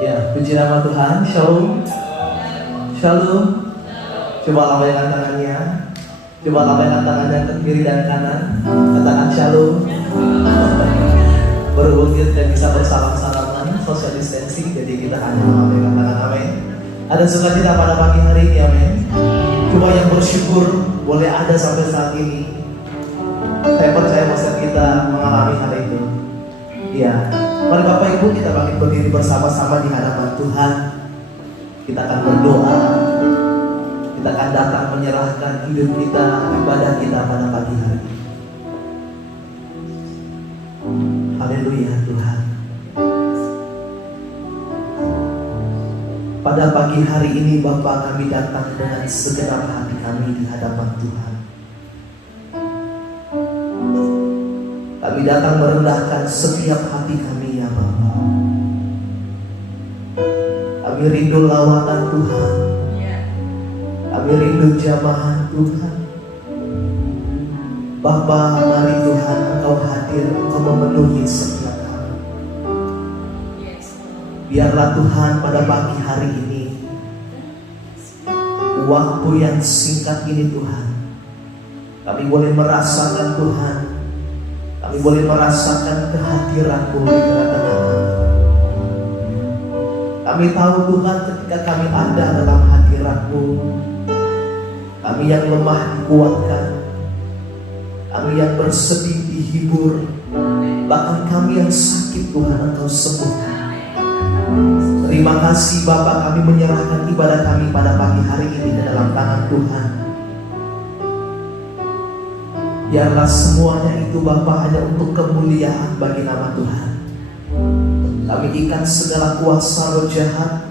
Ya, puji nama Tuhan. Shalom. Shalom. Coba lambaikan tangannya. Coba lambaikan tangannya ke kiri dan kanan. Katakan shalom. Berhubung kita bisa bersalam-salaman, social distancing, jadi kita hanya melambaikan tangan. Amin. Ada sukacita pada pagi hari ini, amin. Coba yang bersyukur boleh ada sampai saat ini. Saya percaya masa kita mengalami hal itu. Ya, mari Bapak Ibu kita bangkit berdiri bersama-sama di hadapan Tuhan. Kita akan berdoa. Kita akan datang menyerahkan hidup kita, ibadah kita pada pagi hari ini. Haleluya Tuhan. Pada pagi hari ini Bapak, kami datang dengan segenap hati kami di hadapan Tuhan. Kami datang merendahkan setiap hati kami ya Bapa. Kami rindu lawatan Tuhan. Kami rindu jamahan Tuhan. Bapa, mari Tuhan Engkau hadir, Engkau memenuhi setiap kami. Biarlah Tuhan pada pagi hari ini, waktu yang singkat ini Tuhan, kami boleh merasakan Tuhan, kami boleh merasakan kehadiran-Mu di tengah-tengah kami. Kami tahu Tuhan ketika kami ada dalam hadirat-Mu, kami yang lemah dikuatkan, kami yang bersedih dihibur, bahkan kami yang sakit Tuhan Engkau sembuhkan. Terima kasih Bapa, kami menyerahkan ibadah kami pada pagi hari ini ke dalam tangan Tuhan. Biarlah semuanya itu Bapa hanya untuk kemuliaan bagi nama Tuhan. Kami ikat segala kuasa roh jahat.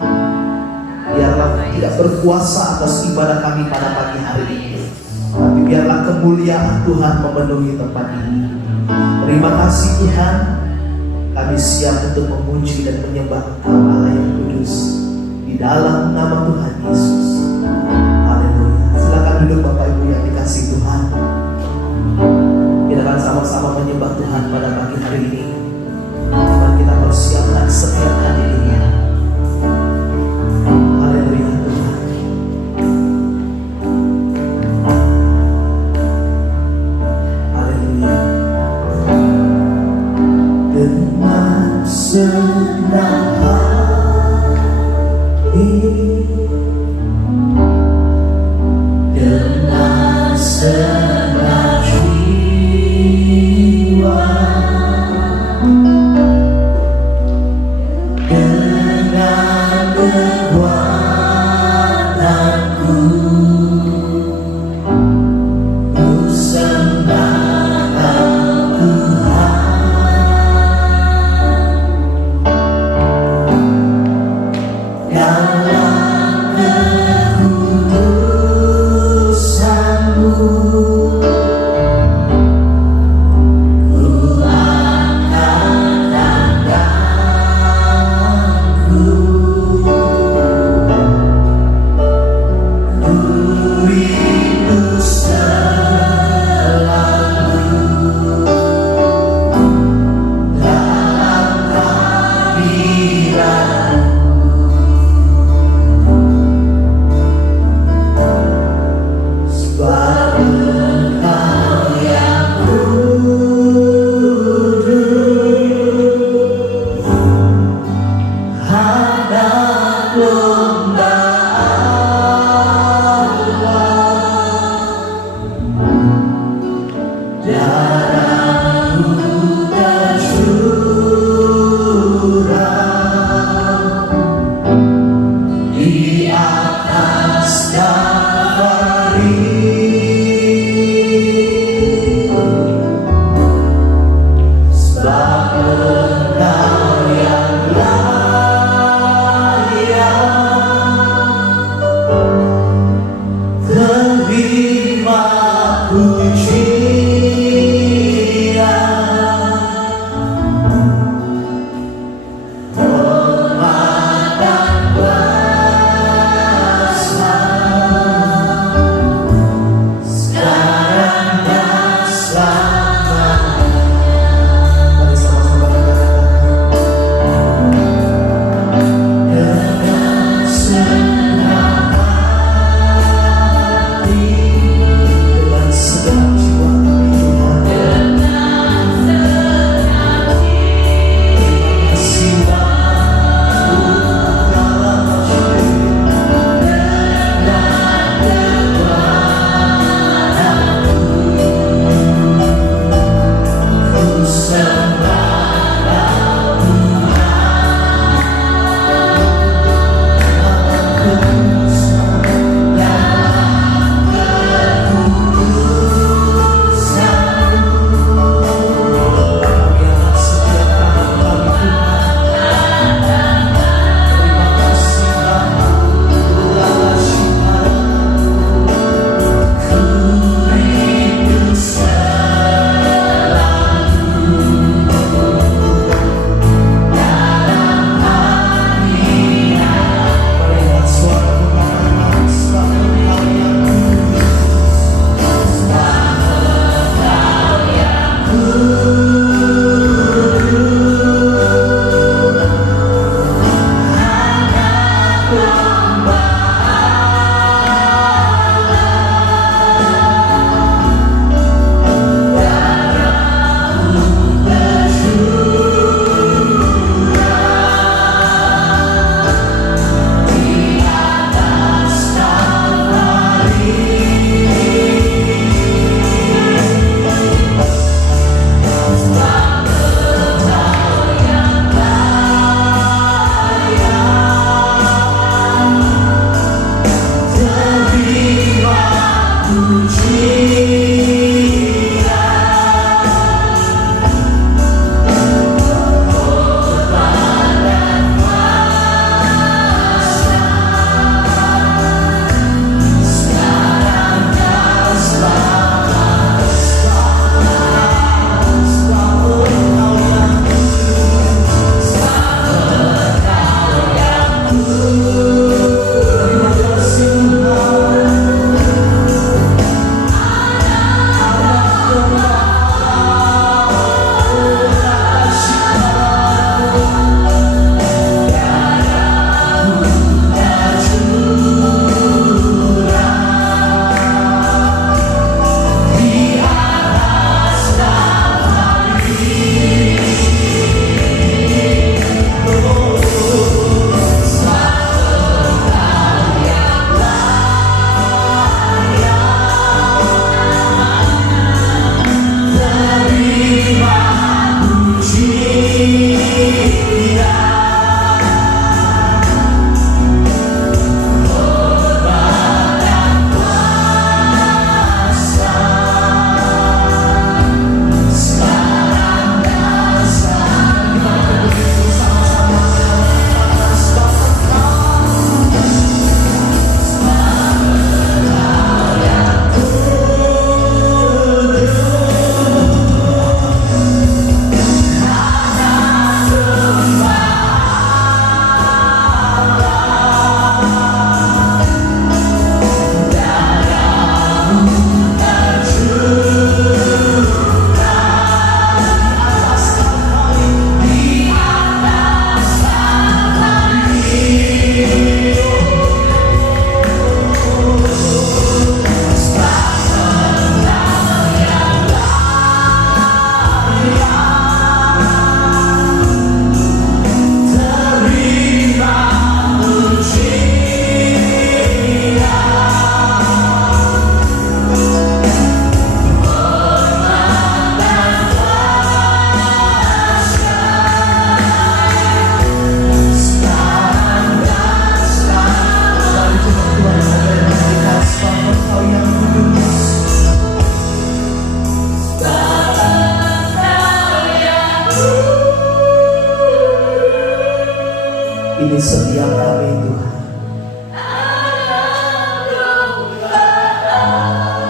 Biarlah tidak berkuasa atas ibadah kami pada pagi hari ini, tapi biarlah kemuliaan Tuhan memenuhi tempat ini. Terima kasih Tuhan. Kami siap untuk memuji dan menyembah Engkau Allah yang kudus di dalam nama Tuhan Yesus. Haleluya. Silakan duduk Bapak Ibu yang dikasihi Tuhan. Kita akan sama-sama menyembah Tuhan pada pagi hari ini. Mari kita persiapkan setiap hari ini. Haleluya Tuhan. Haleluya. Dengan senang hati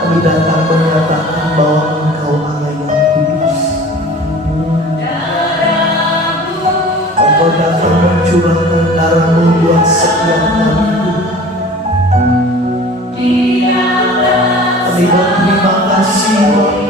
kami datang menyatakan bahwa Engkau Allah yang kudus. Engkau datang mencurahkan darah-Mu buat setiap kami. Kami berterima kasih Bapa.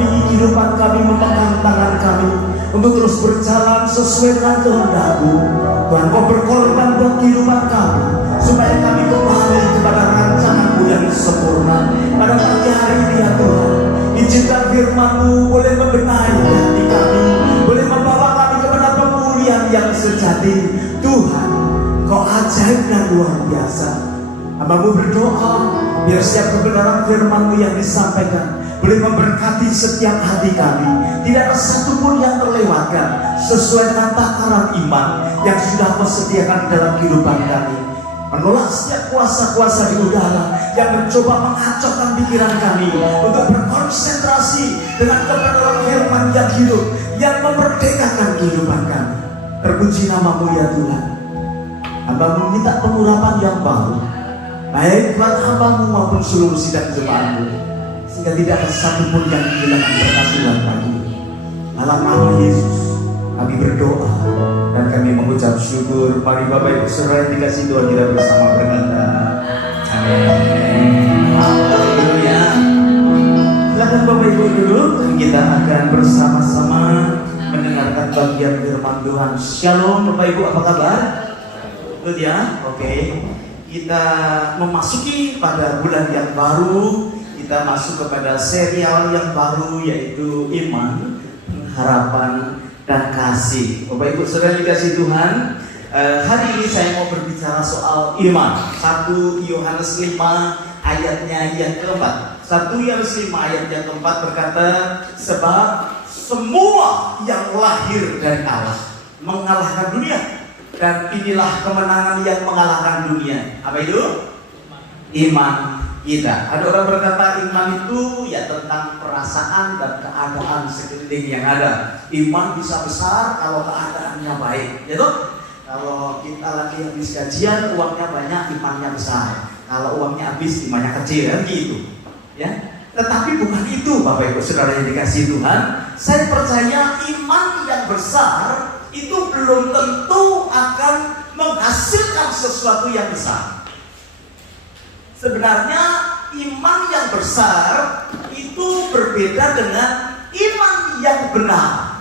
mendampingi kehidupan kami, memegang tangan kami untuk terus berjalan sesuai dengan kehendak-Mu. Tuhan, Kau berkorban buat kehidupan kami supaya kami kembali kepada rancangan-Mu yang sempurna. Pada pagi hari ini ya Tuhan, izinkan firman-Mu boleh membenahi hati kami, boleh membawa kami kepada pemulihan yang sejati. Tuhan, Kau ajaib dan luar biasa. Hamba-Mu berdoa biar setiap kebenaran firman-Mu yang disampaikan boleh memberkati setiap hati kami. Tidak ada satupun yang terlewatkan sesuai dengan takaran iman yang sudah Kau sediakan dalam kehidupan kami. Menolak setiap kuasa-kuasa di udara yang mencoba mengacaukan pikiran kami untuk berkonsentrasi dengan kebenaran firman yang hidup, yang memerdekakan kehidupan kami. Terpuji nama-Mu ya Tuhan. Hamba-Mu minta pengurapan yang baru, baik buat hamba-Mu maupun seluruh sidang jemaat-Mu, sehingga tidak ada satupun yang kehilangan berkat Tuhan lagi. Dalam nama Yesus kami berdoa dan kami mengucap syukur. Mari Bapak Ibu Saudara yang dikasihi Tuhan, kita bersama berkata amin. Haleluya. Silakan Bapak Ibu duduk, kita akan bersama-sama mendengarkan bagian firman Tuhan. Shalom Bapak Ibu, apa kabar? Good ya? Oke. Kita memasuki pada bulan yang baru. Kita masuk kepada serial yang baru, yaitu iman, harapan, dan kasih. Bapak Ibu Saudara dikasihi Tuhan, hari ini saya mau berbicara soal iman. 1 Yohanes 5 ayatnya yang keempat. 1 Yohanes 5 ayat yang keempat berkata, sebab semua yang lahir dari Allah mengalahkan dunia, dan inilah kemenangan yang mengalahkan dunia. Apa itu? Iman kita. Ada orang berkata iman itu ya tentang perasaan dan keadaan sekeliling yang ada. Iman bisa besar kalau keadaannya baik, ya toh? Kalau kita lagi habis gajian, uangnya banyak, imannya besar. Kalau uangnya habis, imannya kecil, kan gitu. Ya. Tetapi bukan itu, Bapak Ibu Saudara yang dikasihi Tuhan. Saya percaya iman yang besar itu belum tentu akan menghasilkan sesuatu yang besar. Sebenarnya iman yang besar itu berbeda dengan iman yang benar.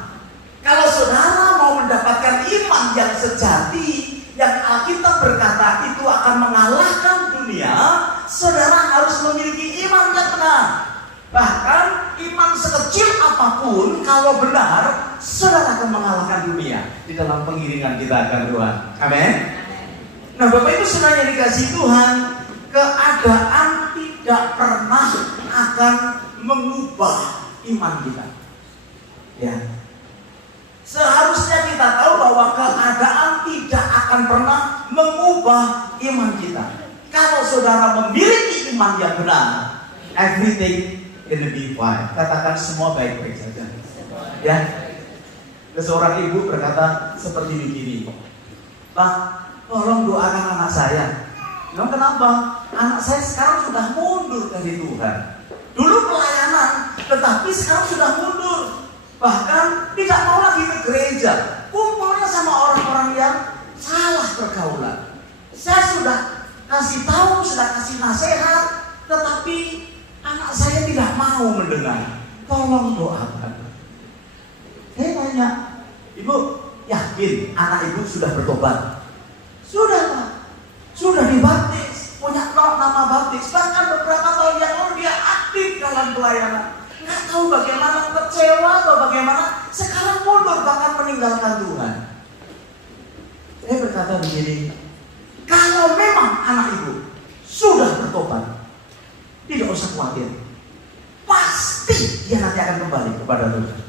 Kalau saudara mau mendapatkan iman yang sejati, yang Alkitab berkata itu akan mengalahkan dunia, saudara harus memiliki iman yang benar. Bahkan iman sekecil apapun, kalau benar, saudara akan mengalahkan dunia di dalam pengiringan kita akan Tuhan. Amin. Nah, Bapak Ibu Saudara yang dikasihi Tuhan, keadaan tidak pernah akan mengubah iman kita. Ya. Seharusnya kita tahu bahwa keadaan tidak akan pernah mengubah iman kita. Kalau saudara memiliki iman yang benar, everything gonna be fine. Katakan semua baik-baik saja. Ya. Seorang ibu berkata seperti begini, Pak, tolong doakan anak saya. Memang kenapa? Anak saya sekarang sudah mundur dari Tuhan. Dulu pelayanan, tetapi sekarang sudah mundur. Bahkan tidak mau lagi ke gereja. Kumpulnya sama orang-orang yang salah pergaulan. Saya sudah kasih tahu, sudah kasih nasihat, tetapi anak saya tidak mau mendengar. Tolong doakan. Saya tanya, Ibu, yakin anak ibu sudah bertobat? Sudah, Pak. Sudah dibaptis, punya nama baptis. Bahkan beberapa tahun yang lalu dia aktif dalam pelayanan. Nggak tahu bagaimana, kecewa atau bagaimana, sekarang mundur bahkan meninggalkan Tuhan. Saya berkata begini, kalau memang anak ibu sudah bertobat, tidak usah khawatir, pasti dia nanti akan kembali kepada Tuhan.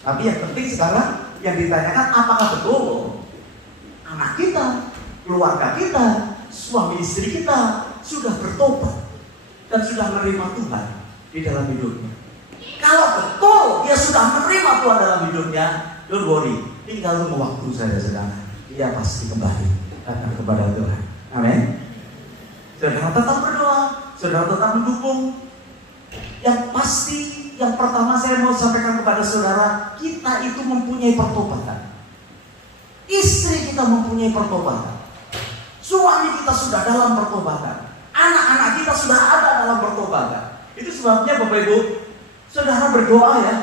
Tapi yang penting sekarang yang ditanyakan, apakah betul anak kita, keluarga kita, suami istri kita sudah bertobat dan sudah menerima Tuhan di dalam hidupnya. Kalau betul dia sudah menerima Tuhan dalam hidupnya, don't worry, tinggal tunggu waktu saja sekarang. Dia pasti kembali datang kepada Tuhan. Amin. Saudara tetap berdoa, saudara tetap mendukung. Yang pasti, yang pertama saya mau sampaikan kepada saudara, kita itu mempunyai pertobatan. Istri kita mempunyai pertobatan. Suami kita sudah dalam pertobatan. Anak-anak kita sudah ada dalam pertobatan. Itu sebabnya Bapak Ibu, saudara berdoa ya.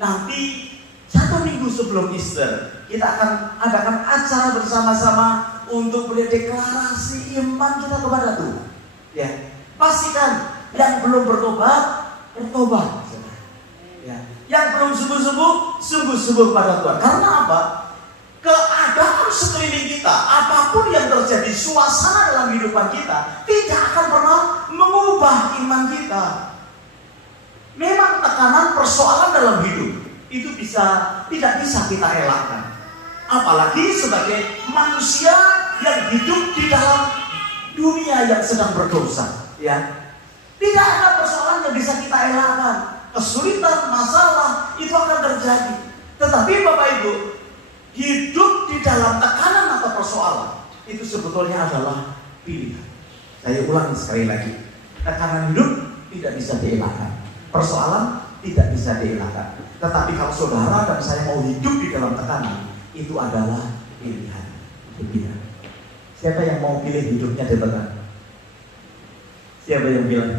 Nanti 1 minggu sebelum Easter, kita akan adakan acara bersama-sama untuk berdeklarasi iman kita kepada Tuhan. Ya, pastikan yang belum bertobat, bertobat. Ya, yang belum sungguh-sungguh, sungguh-sungguh kepada Tuhan. Karena apa? Keadaan sekeliling kita, apapun yang terjadi, suasana dalam kehidupan kita tidak akan pernah mengubah iman kita. Memang tekanan persoalan dalam hidup itu tidak bisa kita elakkan. Apalagi sebagai manusia yang hidup di dalam dunia yang sedang berdosa, ya. Tidak ada persoalan yang bisa kita elakkan. Kesulitan, masalah itu akan terjadi. Tetapi Bapak Ibu, hidup di dalam tekanan atau persoalan itu sebetulnya adalah pilihan. Saya ulangi sekali lagi. Tekanan hidup tidak bisa dielakkan. Persoalan tidak bisa dielakkan. Tetapi kalau saudara dan saya mau hidup di dalam tekanan, itu adalah pilihan. Pilihan. Siapa yang mau pilih hidupnya di tekanan? Siapa yang bilang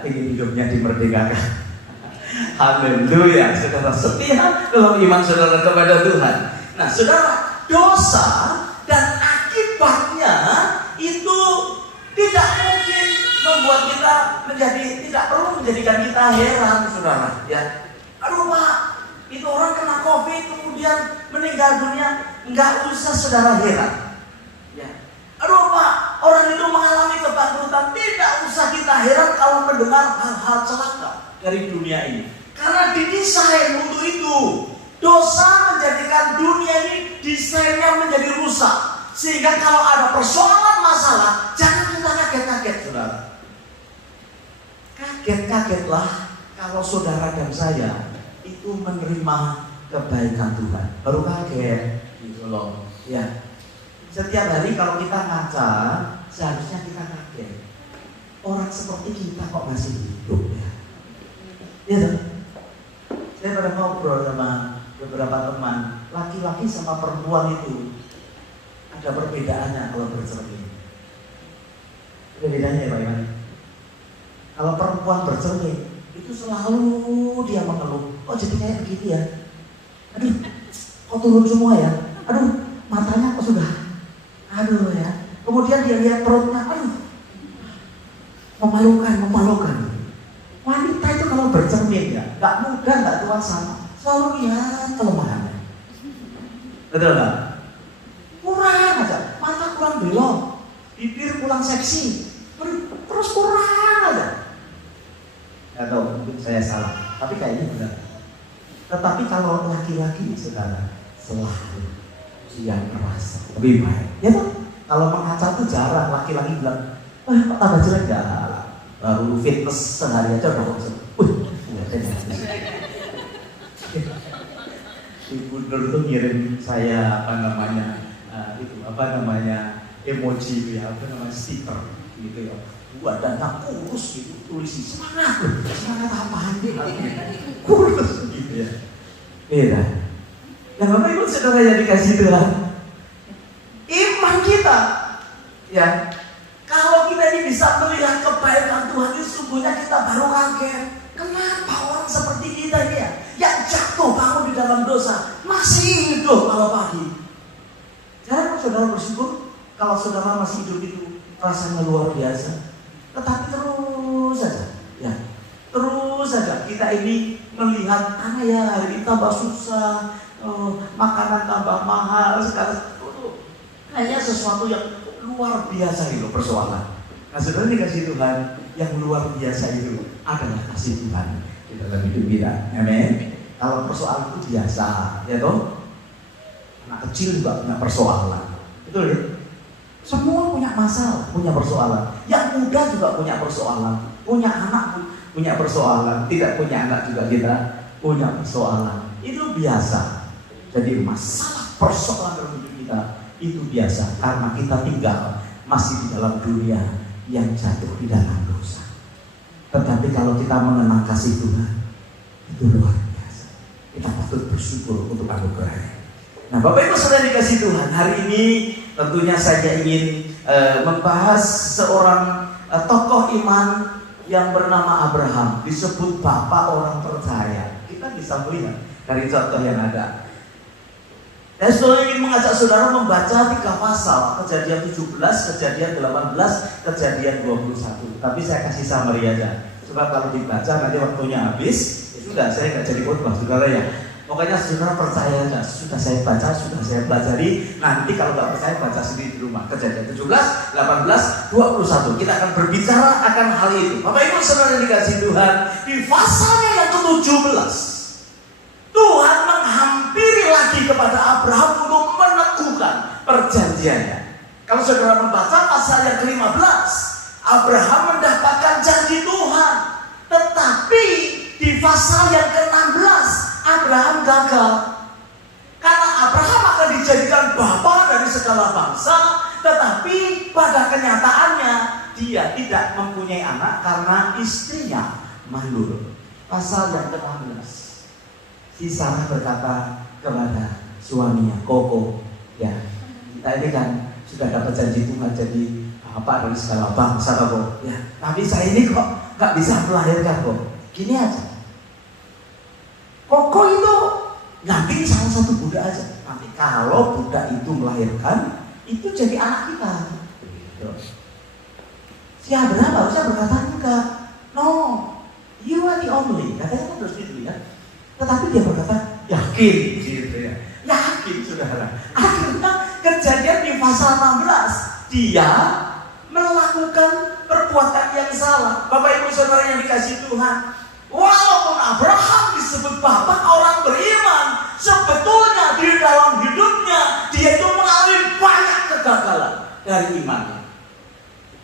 ingin hidupnya dimerdekakan? Haleluya, saudara, setia dalam iman saudara kepada Tuhan. Nah, saudara, dosa dan akibatnya itu tidak mungkin membuat kita tidak perlu menjadikan kita heran, saudara. Ya, aduh Pak, itu orang kena COVID kemudian meninggal dunia, nggak usah saudara heran. Ya, aduh Pak, orang itu mengalami kebangkrutan, tidak usah kita heran kalau mendengar hal-hal celaka dari dunia ini. Karena didesain untuk itu. Dosa menjadikan dunia ini desainnya menjadi rusak. Sehingga kalau ada persoalan masalah, jangan kita kaget-kaget, saudara. Kaget-kagetlah kalau saudara dan saya itu menerima kebaikan Tuhan. Baru kaget, gitu loh. Ya. Setiap hari kalau kita ngaca, seharusnya kita kaget. Orang seperti kita kok masih hidup ya? Iya dong? Saya pernah ngobrol sama beberapa teman, laki-laki sama perempuan itu ada perbedaannya kalau bercermin. Ada bedanya ya Pak Iman? Kalau perempuan bercermin, itu selalu dia mengeluh, oh jadi kayak begini ya? Aduh, kok turun semua ya? Aduh, matanya kok sudah? Aduh ya. Kemudian dia lihat perutnya, aduh, memalukan. Wanita itu kalau bercermin ya, gak muda, gak tua sama, selalu lihat kelemahannya. Betul gak? Kurang aja, mata kurang belok, bibir kurang seksi, terus kurang aja. Gak tahu, mungkin saya salah, tapi kayaknya benar. Tetapi kalau laki-laki saudara, selalu dia merasa lebih baik. Ya toh? Kalau mengaca itu jarang laki-laki bilang, wah kok tambah jelek gak? Baru fitness sehari aja udah langsung, Ibu Nur tuh ngirim saya emoji ya, stiker gitu ya. Badannya kurus gitu, tulisin semangat apaan dia? Kurus gitu ya. Beda. Nah Bapak Ibu saudara yang dikasih Tuhan, iman kita, ya. Kalau kita ini bisa melihat kebaikan Tuhan itu sungguhnya kita baru kaget. Kenapa orang seperti kita ini ya, yang jatuh bangun di dalam dosa, masih hidup kalau pagi? Jangan saudara bersyukur kalau saudara masih hidup itu rasanya luar biasa. Tetapi terus saja, ya, terus saja kita ini melihat ya hari ini tambah susah, makanan tambah mahal sekarang. Kayaknya sesuatu yang luar biasa itu persoalan. Nah saudara dikasih Tuhan, yang luar biasa itu adalah kasih Tuhan di dalam hidup kita. Amin. Kalau persoalan itu biasa, ya toh. Anak kecil juga punya persoalan, betul ya? Semua punya masalah, punya persoalan. Yang muda juga punya persoalan, punya anak punya persoalan, tidak punya anak juga kita punya persoalan. Itu biasa. Jadi masalah persoalan dalam hidup kita itu biasa karena kita tinggal masih di dalam dunia yang jatuh di dalam dosa. Tetapi kalau kita mengenal kasih Tuhan, itu luar biasa. Kita patut bersyukur untuk anugerahnya. Nah Bapak Ibu saudara dikasih Tuhan, hari ini tentunya saya ingin membahas seorang tokoh iman yang bernama Abraham disebut bapak orang percaya. Kita bisa melihat dari contoh yang ada. Saya saudara ingin mengajak saudara membaca 3 pasal, Kejadian 17, Kejadian 18, Kejadian 21. Tapi saya kasih summary aja. Coba kalau dibaca nanti waktunya habis, ya sudah, saya nggak jadi khotbah saudara ya. Pokoknya saudara percaya aja, sudah saya baca, sudah saya pelajari. Nanti kalau nggak percaya baca sendiri di rumah. Kejadian 17, 18, 21. Kita akan berbicara akan hal itu. Bapak Ibu saudara yang dikasihi Tuhan, di pasalnya yang ke-17, Tuhan menghampiri lagi kepada Abraham untuk meneguhkan perjanjiannya. Kalau saudara membaca pasal yang ke-15, Abraham mendapatkan janji Tuhan. Tetapi di pasal yang ke-16, Abraham gagal. Karena Abraham akan dijadikan bapa dari segala bangsa, tetapi pada kenyataannya dia tidak mempunyai anak karena istrinya mandul. Pasal yang ke-16. Si Sarah berkata kepada suaminya, Koko, ya kita ini kan sudah dapat janji Tuhan jadi bapak dari segala bangsa, Koko. Ya, tapi saya ini kok nggak bisa melahirkan, kok. Gini aja, Koko itu ngambil salah satu budak aja. Nanti kalau budak itu melahirkan, itu jadi anak kita. Si Abraham harusnya berkata enggak. No, you are the only. Katanya kan terus gitu ya. Tetapi dia berkata, yakin, gitu ya. Yakin, saudara. Akhirnya kejadian di pasal 16, dia melakukan perbuatan yang salah. Bapak Ibu saudara yang dikasihi Tuhan, walaupun Abraham disebut bapak orang beriman, sebetulnya di dalam hidupnya dia itu mengalami banyak kegagalan dari imannya.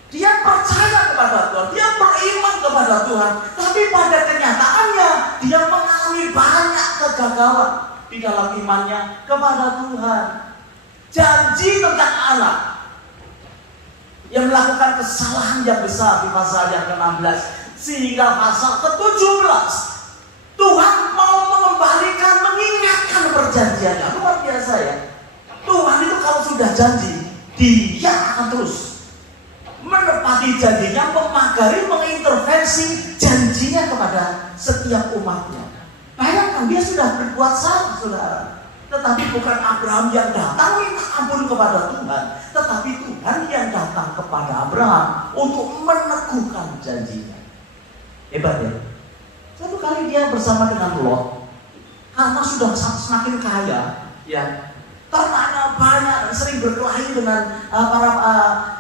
Dia percaya kepada Tuhan, dia beriman kepada Tuhan, tapi pada kenyataannya dia mengalami banyak kegagalan di dalam imannya kepada Tuhan. Janji tentang anak yang melakukan kesalahan yang besar di pasal yang ke-16 sehingga pasal ke-17 Tuhan mau mengembalikan, mengingatkan perjanjiannya. Luar biasa ya. Tuhan itu kalau sudah janji, dia akan terus menepati janjinya, memagari, mengintervensi janjinya kepada setiap umatnya. Bayangkan dia sudah berbuat salah, saudara. Tetapi bukan Abraham yang datang minta ampun kepada Tuhan, tetapi Tuhan yang datang kepada Abraham untuk meneguhkan janjinya. Hebat ya. Satu kali dia bersama dengan Lot, karena sudah semakin kaya, ya, ternaknya banyak dan sering berkelahi dengan para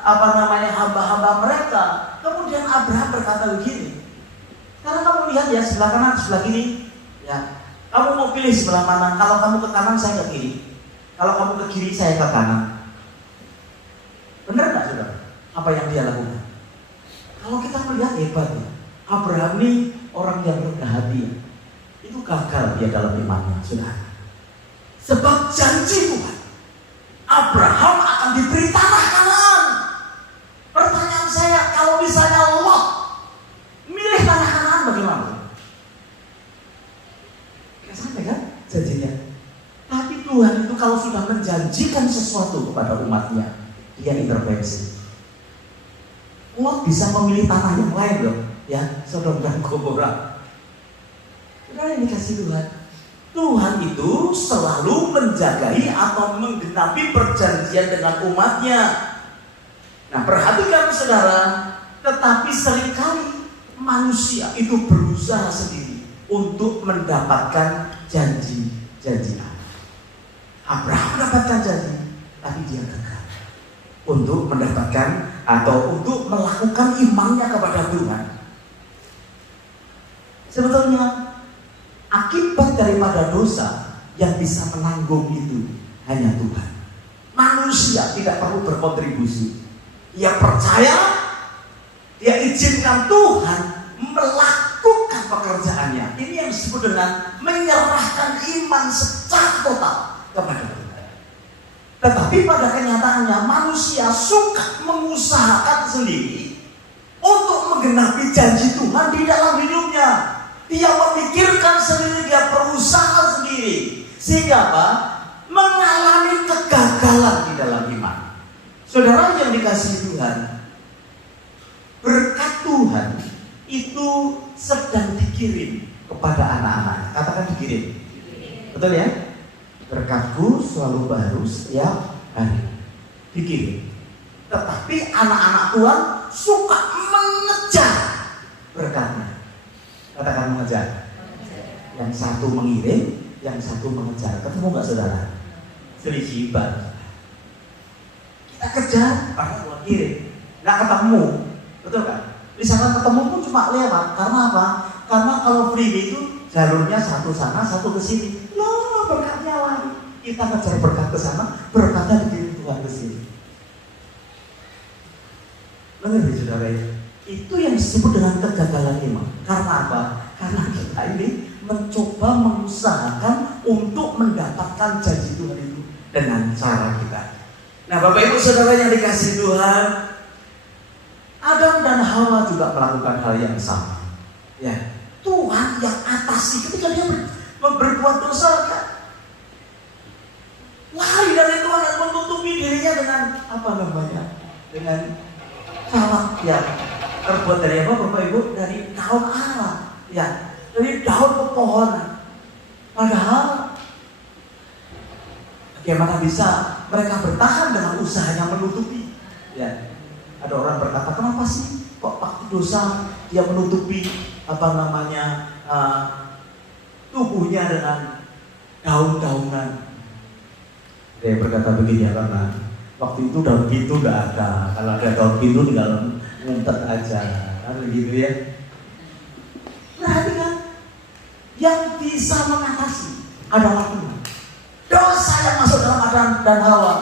hamba-hamba mereka. Kemudian Abraham berkata begini, karena kamu lihat ya sebelah kanan sebelah kiri, ya, kamu mau pilih sebelah mana? Kalau kamu ke kanan saya ke kiri, kalau kamu ke kiri saya ke kanan. Benar nggak saudara? Apa yang dia lakukan? Kalau kita melihat hebat ya, Abraham ini orang yang rendah hati, ya. Itu gagal dia dalam imannya, saudara. Sebab janji Tuhan, Abraham akan diberi tanah Kanaan. Pertanyaan saya, kalau misalnya Lot milih tanah Kanaan bagaimana? Gak sampai kan janjinya. Tapi Tuhan itu kalau sudah menjanjikan sesuatu kepada umatnya, dia intervensi. Lot bisa memilih tanah yang lain loh, ya, Sodom dan Gomora. Saudara yang dikasih Tuhan, Tuhan itu selalu menjagai atau menggenapi perjanjian dengan umatnya. Nah, perhatikan saudara, tetapi seringkali manusia itu berusaha sendiri untuk mendapatkan janji-janji Allah. Abraham mendapatkan janji, tapi dia gagal untuk mendapatkan atau untuk melakukan imannya kepada Tuhan. Sebetulnya akibat daripada dosa yang bisa menanggung itu hanya Tuhan. Manusia tidak perlu berkontribusi. Dia percaya, dia izinkan Tuhan melakukan pekerjaannya. Ini yang disebut dengan menyerahkan iman secara total kepada Tuhan. Tetapi pada kenyataannya manusia suka mengusahakan sendiri untuk menggenapi janji Tuhan di dalam hidupnya. Dia memikirkan sendiri, dia berusaha sendiri, sehingga apa? Mengalami kegagalan di dalam iman. Saudara yang dikasihi Tuhan, berkat Tuhan itu sedang dikirim kepada anak-anak. Katakan dikirim. Betul ya? Berkatku selalu baru setiap hari. Dikirim. Tetapi anak-anak Tuhan suka mengejar berkatnya. Katakan mengejar. Yang satu mengirim, yang satu mengejar. Ketemu nggak saudara? Selisih ibadah. Kita kejar, karena Tuhan kirim. Nggak ketemu, betul kan? Misalkan ketemu pun cuma lewat. Karena apa? Karena kalau freeway itu jalurnya satu sana, satu ke sini. Loh, berkatnya lagi. Kita kejar berkat ke sana, berkatnya dikirim Tuhan ke sini. Mengerti saudara ya? Itu yang disebut dengan kegagalan iman. Karena apa? Karena kita ini mencoba mengusahakan untuk mendapatkan janji Tuhan itu dengan cara kita. Nah, Bapak Ibu Saudara yang dikasihi Tuhan, Adam dan Hawa juga melakukan hal yang sama. Ya, Tuhan yang atasi ketika dia berbuat dosa, kan? Lari dari Tuhan dan menutupi dirinya dengan apa namanya? Dengan kawat yang terbuat dari apa, Bapak Ibu? Dari daun ara, ya, dari daun pepohonan. Padahal bagaimana bisa mereka bertahan dengan usahanya menutupi? Ya, ada orang berkata, kenapa sih kok waktu dosa dia menutupi apa namanya tubuhnya dengan daun-daunan? Dia berkata begini, ya, karena waktu itu daun pintu nggak ada. Kalau ada daun pintu tinggal ngumpet aja, kan begitu ya. Perhatikan, yang bisa mengatasi adalah Tuhan. Dosa yang masuk dalam Adam dan Hawa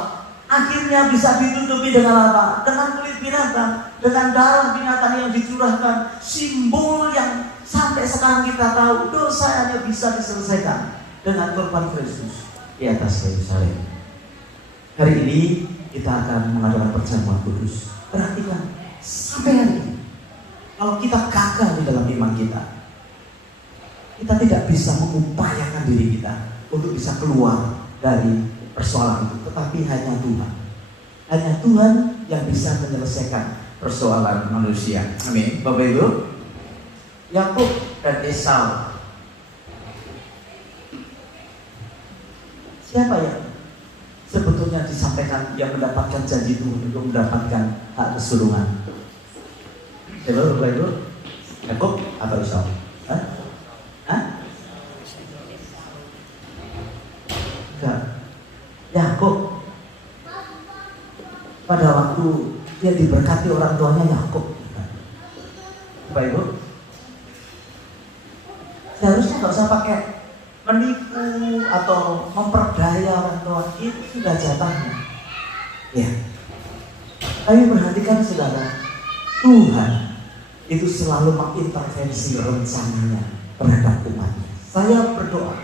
akhirnya bisa ditutupi dengan apa? Dengan kulit binatang, dengan darah binatang yang dicurahkan. Simbol yang sampai sekarang kita tahu dosa hanya bisa diselesaikan dengan korban Kristus di atas kayu salib. Hari ini kita akan mengadakan perjamuan kudus. Perhatikan, sampai hari ini kalau kita gagal di dalam iman kita, kita tidak bisa mengupayakan diri kita untuk bisa keluar dari persoalan itu. Tetapi hanya Tuhan. Hanya Tuhan yang bisa menyelesaikan persoalan manusia. Amin. Bapak Ibu, Yakub dan Esau. Siapa yang sebetulnya disampaikan yang mendapatkan janji Tuhan untuk mendapatkan hak kesulungan? Siapa, Bapak Ibu? Yakub atau Esau? Hah? Enggak. Yakub. Pada waktu dia diberkati orang tuanya Yakub. Bapak Ibu, seharusnya nggak usah pakai menipu atau memperdaya orang tua, itu sudah jatahnya. Ya. Tapi perhatikan saudara, Tuhan itu selalu mengintervensi rencananya terhadap umatnya. Saya berdoa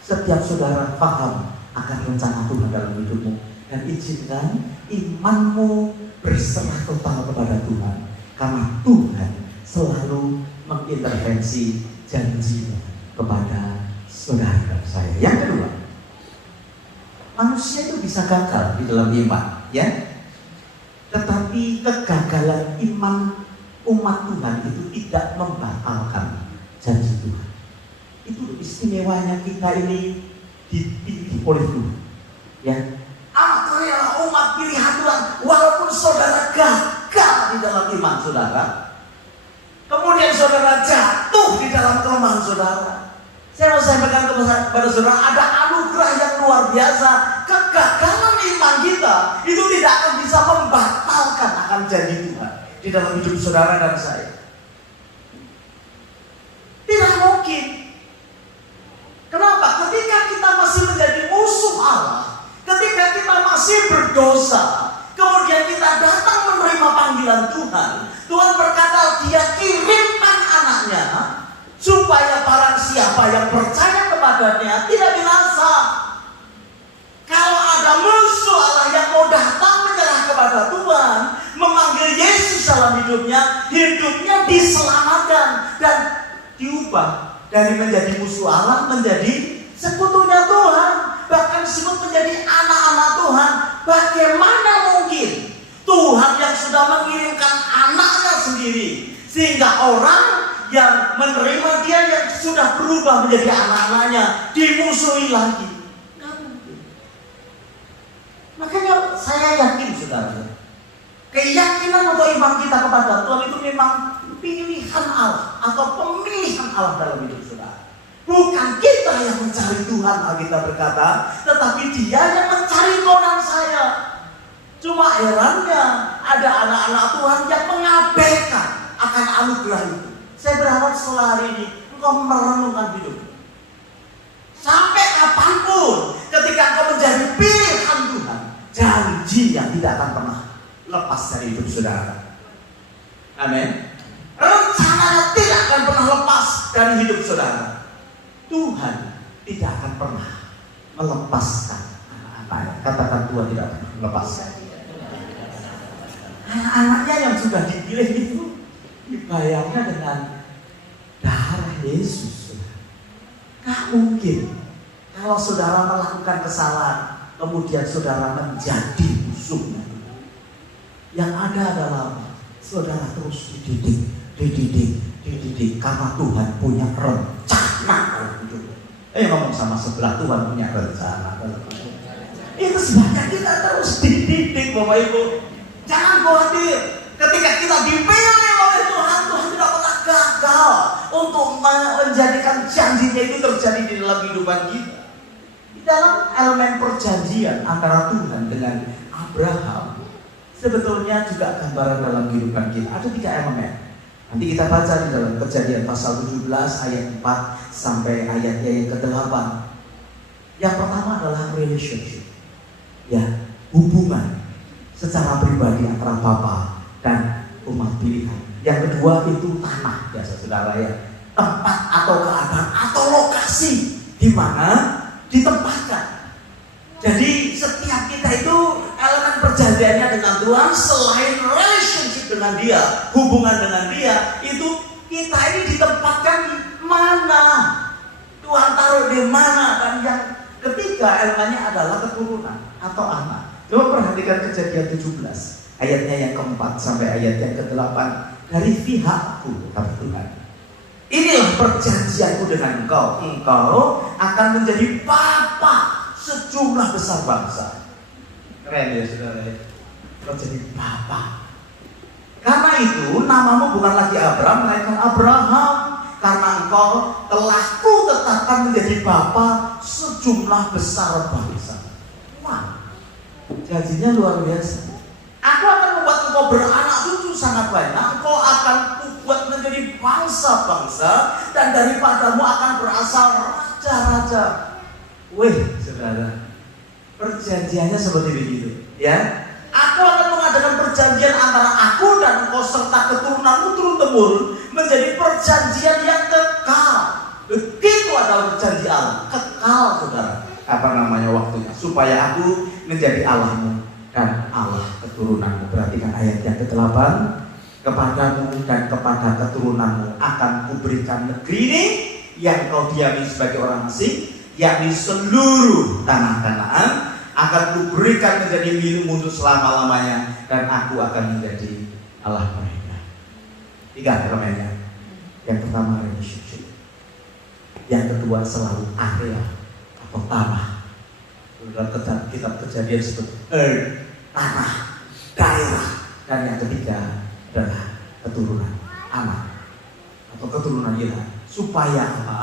setiap saudara paham akan rencana Tuhan dalam hidupmu dan izinkan imanmu berserah total kepada Tuhan, karena Tuhan selalu mengintervensi janjinya kepada saudara dan saya. Yang kedua, manusia itu bisa gagal di dalam iman, ya. Tetapi kegagalan iman umat Tuhan itu tidak membatalkan janji Tuhan. Itu istimewanya kita ini dipilih oleh Tuhan, ya. Adalah umat pilihan Tuhan. Walaupun saudara gagal di dalam iman saudara, kemudian saudara jatuh di dalam kelemahan saudara, saya mau sampaikan kepada saudara, ada anugerah yang luar biasa. Kegagalan iman kita itu tidak akan bisa membatalkan akan janji Tuhan di dalam hidup saudara dan saya. Tidak mungkin. Kenapa? Ketika kita masih menjadi musuh Allah, ketika kita masih berdosa, kemudian kita datang menerima panggilan Tuhan, Tuhan berkata Dia kirimkan anaknya supaya barang siapa yang percaya kepadanya tidak binasa. Kalau ada musuh Allah yang mau datang menyerah kepada Tuhan, memanggil Yesus dalam hidupnya diselamatkan dan diubah dari menjadi musuh Allah menjadi sekutunya Tuhan, bahkan disebut menjadi anak-anak Tuhan. Bagaimana mungkin Tuhan yang sudah mengirimkan anaknya sendiri sehingga orang yang menerima dia, yang sudah berubah menjadi anak-anaknya, dimusuhi lagi. Nggak mungkin. Makanya saya yakin, saudara, keyakinan atau iman kita kepada Tuhan itu memang pilihan Allah atau pemilihan Allah dalam hidup saudara. Bukan kita yang mencari Tuhan, Alkitab berkata, tetapi Dia yang mencari kau dan saya. Cuma herannya ada anak-anak Tuhan yang mengabaikan akan anugerah itu. Saya berharap setelah hari ini engkau merenungkan hidup. Sampai kapanpun ketika engkau menjadi pilihan Tuhan, janjinya tidak akan pernah lepas dari hidup saudara. Amin. Rencananya tidak akan pernah lepas dari hidup saudara. Tuhan tidak akan pernah melepaskan anak-anaknya. Katakan Tuhan tidak pernah melepaskan. Anak-anaknya yang sudah dipilih itu dibayarnya dengan darah Yesus. Gak mungkin kalau saudara melakukan kesalahan kemudian saudara menjadi musuhnya. Yang ada adalah saudara terus dididik karena Tuhan punya rencana dalam hidup. Ngomong sama sebelah, Tuhan punya rencana dalam hidup. Itu sebabnya kita terus dididik, Bapak Ibu. Jangan khawatir, ketika kita dipilih oleh Tuhan, Tuhan tidak pernah gagal untuk menjadikan janjinya itu terjadi di dalam kehidupan kita. Di dalam elemen perjanjian antara Tuhan dengan Abraham, sebetulnya juga gambaran dalam kehidupan kita. Ada 3 elemen. Nanti kita baca di dalam Kejadian pasal 17 ayat 4 sampai ayatnya yang ke-8. Yang pertama adalah relationship. Ya, hubungan secara pribadi antara Bapa dan umat pilihan. Yang kedua itu tanah, biasa saudara ya. Tempat atau keadaan atau lokasi di mana ditempatkan. Jadi setiap kita itu elemen perjanjiannya dengan Tuhan, selain relationship dengan Dia, hubungan dengan Dia, itu kita ini ditempatkan di mana, Tuhan taruh di mana. Dan yang ketiga elemennya adalah keturunan atau anak. Coba perhatikan Kejadian 17 ayatnya yang ke-4 sampai ayat yang ke-8. Dari pihakku, kata Tuhan, inilah perjanjianku dengan engkau. Engkau akan menjadi bapa sejumlah besar bangsa. Keren ya saudara, menjadi bapa. Karena itu namamu bukan lagi Abraham, melainkan Abraham, karena engkau telah kutetapkan menjadi bapa sejumlah besar bangsa. Wah, janjinya luar biasa. Aku akan membuat engkau beranak cucu sangat banyak. Engkau akan kubuat menjadi bangsa-bangsa, dan daripadamu akan berasal raja-raja. Wih, saudara, perjanjiannya seperti begitu, ya. Aku akan mengadakan perjanjian antara aku dan engkau serta keturunanmu turun-temurun menjadi perjanjian yang kekal. Begitu adalah perjanjian Allah, kekal, saudara. Apa namanya waktunya? Supaya aku menjadi Allahmu dan Allah keturunanmu. Perhatikan ayat yang ke-8. Kepadamu dan kepada keturunanmu akan kuberikan negeri ini yang kau diami sebagai orang asing, yakni seluruh tanah Kanaan akan kuberikan menjadi milikmu untuk selama-lamanya, dan aku akan menjadi Allah mereka. 3 elemennya. Yang pertama relationship. Yang kedua selalu area atau tanah. Dalam kitab Kejadian disebut earth, tanah, daerah. Dan yang ketiga adalah keturunan, anak atau keturunan Ilahi. Supaya apa?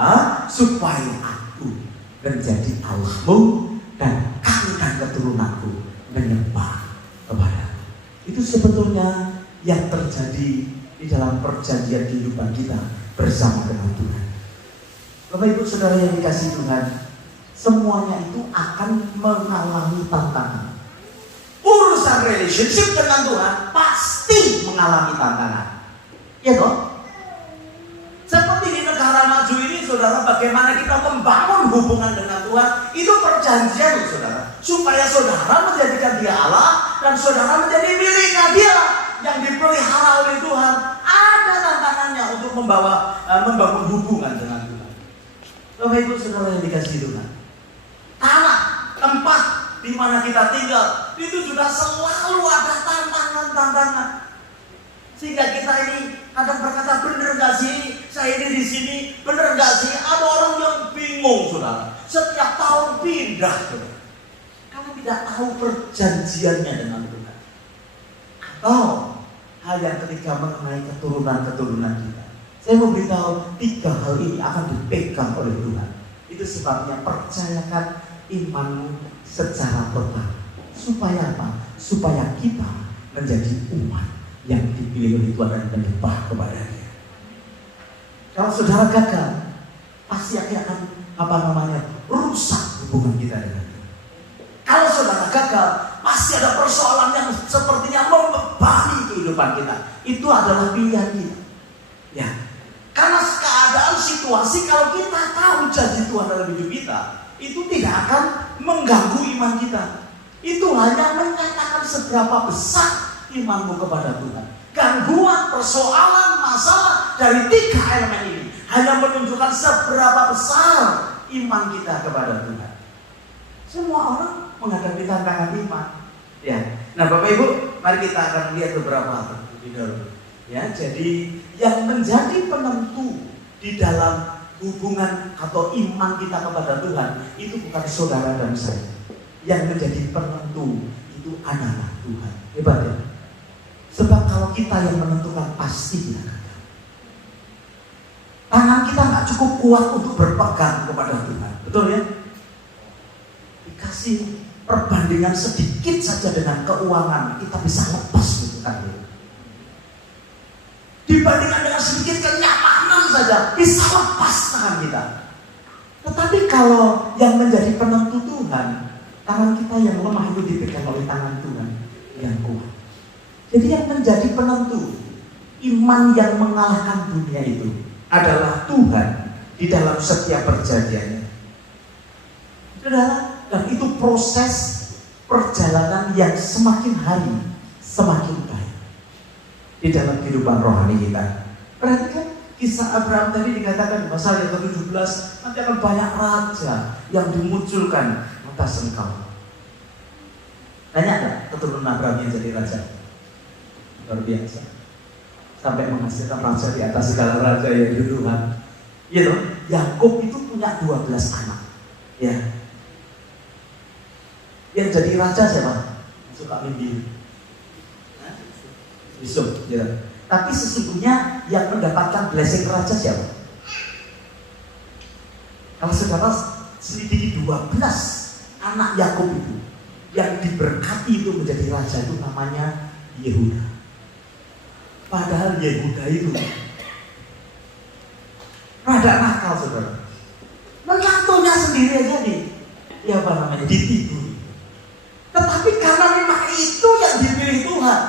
Supaya aku menjadi Allahmu dan kamu dan keturunanku menyembah kepadamu. Itu sebetulnya yang terjadi di dalam perjanjian kehidupan kita bersama dengan Tuhan. Bapak Ibu Saudara yang dikasihi Tuhan, semuanya itu akan mengalami tantangan. Urusan relationship dengan Tuhan pasti mengalami tantangan. Ya toh? Seperti di negara maju ini, saudara, bagaimana kita membangun hubungan dengan Tuhan, itu perjanjian, saudara. Supaya saudara menjadikan Dia Allah dan saudara menjadi miliknya Dia yang dipelihara oleh Tuhan. Ada tantangannya untuk membangun hubungan dengan Tuhan. Bapak Ibu Saudara yang dikasihi Tuhan, tanah, tempat di mana kita tinggal, itu juga selalu ada tantangan-tantangan. Sehingga kita ini kadang berkata, bener gak sih saya ini di sini? Bener gak sih? Ada orang yang bingung, saudara. Setiap tahun pindah, saudara. Karena tidak tahu perjanjiannya dengan Tuhan. Atau hal yang ketiga mengenai keturunan-keturunan kita. Saya mau beritahu 3 hal ini akan dipegang oleh Tuhan. Itu sebabnya percayakan imanmu secara total. Supaya apa? Supaya kita menjadi umat yang dipilih oleh Tuhan dan menyembah kepada Dia. Kalau saudara gagal, pasti akan rusak hubungan kita dengan Dia. Kalau saudara gagal, pasti ada persoalan yang sepertinya membebani kehidupan kita. Itu adalah pilihan kita. Ya, karena keadaan situasi, kalau kita tahu janji Tuhan dalam hidup kita, itu tidak akan mengganggu iman kita. Itu hanya menyatakan seberapa besar imanmu kepada Tuhan. Gangguan, persoalan, masalah dari 3 elemen ini hanya menunjukkan seberapa besar iman kita kepada Tuhan. Semua orang menghadapi tantangan iman. Ya. Nah, Bapak Ibu, mari kita akan lihat beberapa hal lebih dahulu. Ya, jadi yang menjadi penentu di dalam hubungan atau iman kita kepada Tuhan itu bukan saudara dan saya. Yang menjadi penentu itu adalah Tuhan. Hebat ya? Sebab kalau kita yang menentukan, pasti kita gagal. Tangan kita nggak cukup kuat untuk berpegang kepada Tuhan. Betul ya? Dikasih perbandingan sedikit saja dengan keuangan, kita bisa lepas gitu kan. Dibandingkan dengan sedikit kenyamanan saja, bisa lepas tangan kita. Tetapi kalau yang menjadi penentu Tuhan, tangan kita yang lemah itu dipegang oleh tangan Tuhan yang kuat. Jadi yang menjadi penentu iman yang mengalahkan dunia itu adalah Tuhan di dalam setiap perjanjiannya. Saudara, dan itu proses perjalanan yang semakin hari semakin baik di dalam kehidupan rohani kita. Perhatikan kisah Abraham tadi dikatakan pasal yang ke-17, nanti akan banyak raja yang dimunculkan atas engkau. Banyak nggak keturunan Abraham yang jadi raja? Luar biasa. Sampai menghasilkan raja di atas segala raja yaitu Tuhan. Gitu. Yakub itu punya 12 anak. Ya. Yang jadi raja siapa? Suka mimpi. Yusuf. Ya. Tapi sesungguhnya yang mendapatkan blessing raja siapa? Kalau saudara selidiki 12 anak Yakub itu, yang diberkati itu menjadi raja itu namanya Yehuda. Padahal Yehuda itu rada nakal, saudara. Menantunya sendiri aja ditidur. Tetapi karena memang itu yang dipilih Tuhan.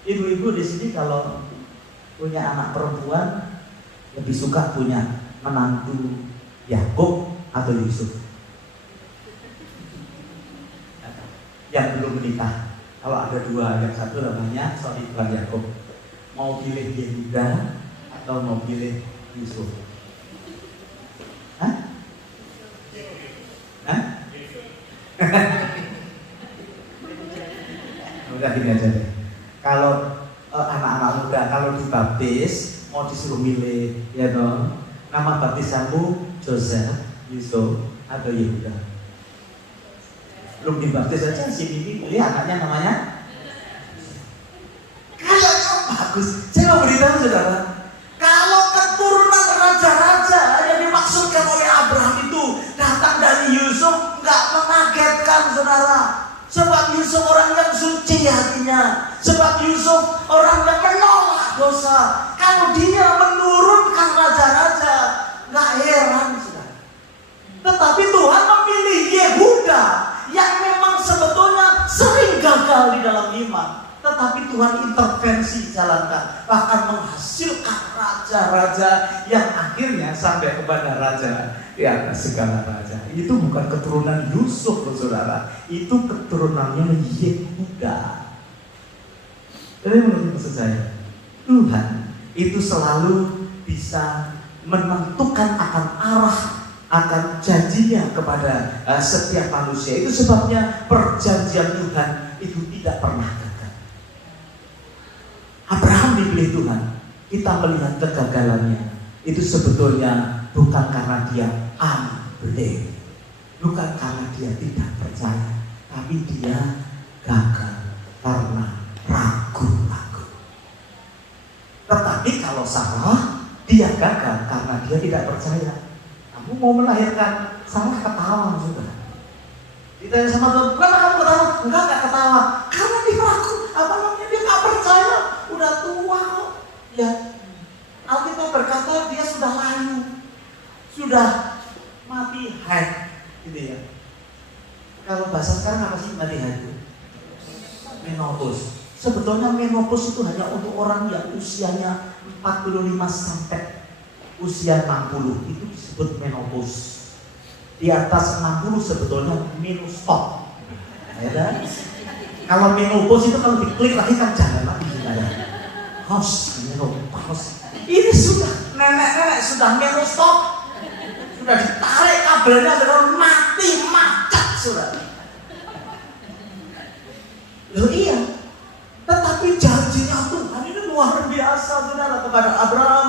Ibu-ibu di sini kalau punya anak perempuan lebih suka punya menantu Yakub atau Yusuf? Yang belum menikah. Kalau ada dua, yang satu namanya bukan Yakub. Mau pilih Yehuda atau mau pilih Yusuf? Hah? Hah? Udah gini aja deh. Kalau anak-anak muda kalau dibaptis mau disuruh milih, ya dong. Nama baptisanmu Joseph, Yusuf atau Yehuda? Belum dibaptis aja si Mimi pilih anaknya namanya. Kayaknya bagus. Saya mau beritahu saudara, kalau keturunan raja-raja yang dimaksudkan oleh Abraham itu datang dari Yusuf, nggak mengagetkan saudara. Sebab Yusuf orang yang suci hatinya. Sebab Yusuf orang yang menolak dosa. Kalau dia menurunkan raja-raja, nggak heran saudara. Tetapi Tuhan memilih Yehuda yang memang sebetulnya sering gagal di dalam iman, tetapi Tuhan intervensi jalankan, bahkan menghasilkan raja-raja yang akhirnya sampai kepada raja di atas segala raja. Itu bukan keturunan Yusuf, saudara, itu keturunannya Yehuda. Jadi menurut maksud saya, Tuhan itu selalu bisa menentukan akan arah, akan janjinya kepada setiap manusia. Itu sebabnya perjanjian Tuhan itu tidak pernah gagal. Abraham dipilih Tuhan, kita melihat kegagalannya, itu sebetulnya bukan karena dia unbelief, bukan karena dia tidak percaya, tapi dia gagal karena ragu-ragu. Tetapi kalau Sarah, dia gagal karena dia tidak percaya. Kamu mau melahirkan, Sarah ketawa sudah. Ditanya sama Tuhan, kenapa kamu ketawa? Enggak ketawa, karena dia ragu. Apa namanya, dia nggak percaya. Udah tua kok. Ya, Alkitab berkata dia sudah layu, sudah mati haid, gitu ya. Kalau bahasa sekarang apa sih mati haid itu? Menopause. Sebetulnya menopause itu hanya untuk orang yang usianya 45 sampai usia 60, itu disebut menopause. Di atas 60 sebetulnya menopause. Ya kan? Kalau menopause itu kalau diklik lagi kan jalan lagi ada. Menopause. Ini sudah nenek-nenek sudah menopause. Sudah ditarik kabelnya sudah mati macet sudah. Loh iya. Tetapi janjinya Tuhan ini luar biasa saudara kepada Abraham.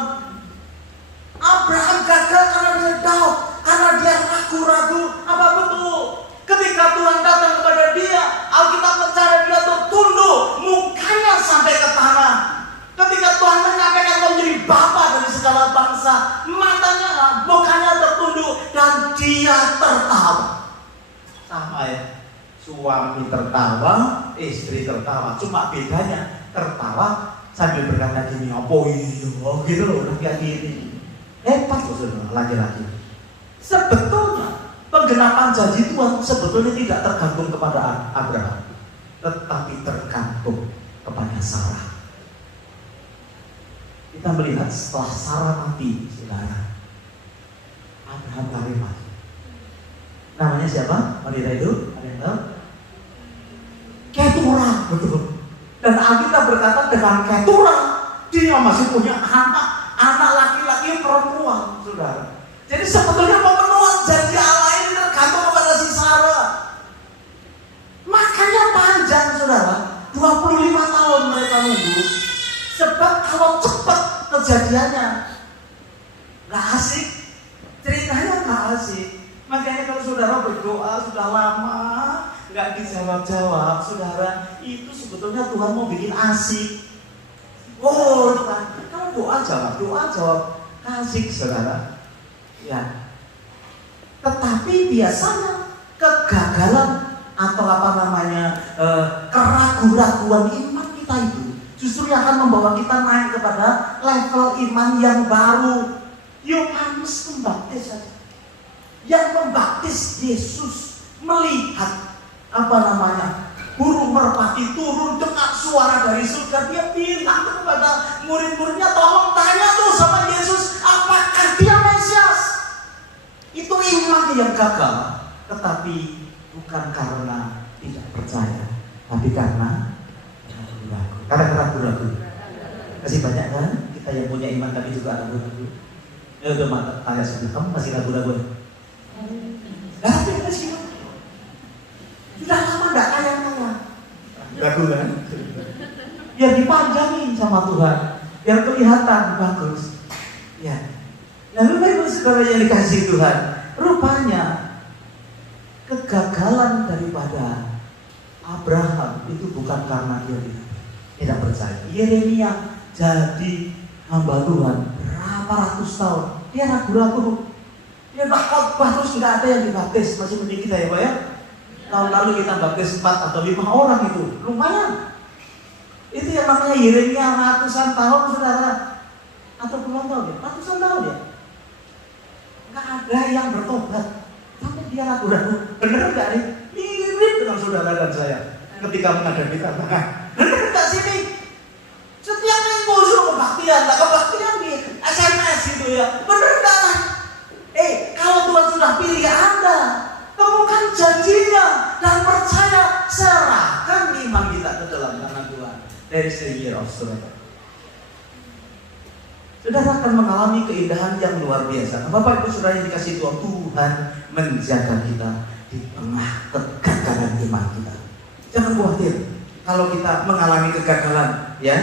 Abraham gagal karena dia doubt, karena dia ragu-ragu. Apa betul? Ketika Tuhan datang kepada dia, Alkitab percaya dia tertunduk, mukanya sampai ke tanah. Ketika Tuhan menyampaikan kau menjadi bapa dari segala bangsa, matanya, mukanya tertunduk dan dia tertawa. Sama ya. Suami tertawa, istri tertawa. Cuma bedanya tertawa sambil berkata gini, apa iya gitu loh, kayak gini. Hebat loh saudara, laki-laki. Sebetulnya penggenapan janji Tuhan sebetulnya tidak tergantung kepada Abraham, tetapi tergantung kepada Sarah. Kita melihat setelah Sarah mati, saudara, Abraham kawin lagi. Namanya siapa? Wanita itu? Ada yang tahu? Keturah, betul. Dan Alkitab berkata dengan Keturah dia masih punya anak laki-laki perempuan, saudara. Jadi sebetulnya pemenuhan janji Allah ini tergantung kepada si Sarah. Makanya panjang, saudara. 25 tahun mereka nunggu. Sebab kalau cepat kejadiannya nggak asik, ceritanya nggak asik. Makanya kalau saudara berdoa sudah lama nggak dijawab-jawab, saudara, itu sebetulnya Tuhan mau bikin asik. Oh, Tuhan, kalau doa jawab, asik, saudara. Ya. Tetapi biasanya kegagalan atau keraguan-raguan iman kita itu justru yang akan membawa kita naik kepada level iman yang baru. Yohanes Pembaptis saja, yang membaptis Yesus, melihat burung merpati turun dengar suara dari surga. Dia bilang kepada murid-muridnya, tolong tanya tuh sama Yesus, apakah dia Mesias? Itu iman yang gagal, tetapi bukan karena tidak percaya, tapi karena ragu-ragu. Karena ragu-ragu. Masih banyak kan kita yang punya iman tapi juga ragu-ragu. Ya udah mata tanya sebelah, kamu masih ragu-ragu? Tapi masih sudah lama tidak kaya-kaya. Ragu kan? Biar dipanjangin sama Tuhan, biar kelihatan bagus. Ya. Lalu Bapak saudara yang dikasih Tuhan, rupanya kegagalan daripada Abraham itu bukan karena dia tidak percaya. Yeremia jadi hamba Tuhan berapa ratus tahun, dia ragu-ragu. Dia khotbah terus nggak ada yang dibaptis, masih mending kita ya Pak ya. Tahun lalu kita baptis 4 atau 5 orang itu, lumayan. Itu yang namanya Yeremia ratusan tahun saudara, atau puluhan tahun ya, ratusan tahun ya. Nggak ada yang bertobat, tapi dia ragu-ragu. Bener nggak nih? Mirip dengan saudara dan saya ketika menghadapi tantangan. Bener nggak sih nih? Setiap minggu suruh kebaktian, nggak kebaktian di SMS gitu ya. Bener nggak lah? Kalau Tuhan sudah pilih Anda, temukan janjinya dan percaya, serahkan iman kita ke dalam tangan Tuhan. There is the year of surrender. Saudara akan mengalami keindahan yang luar biasa. Bapak Ibu Saudara yang dikasih Tuhan, Tuhan menjaga kita di tengah kegagalan iman kita. Jangan khawatir kalau kita mengalami kegagalan, ya.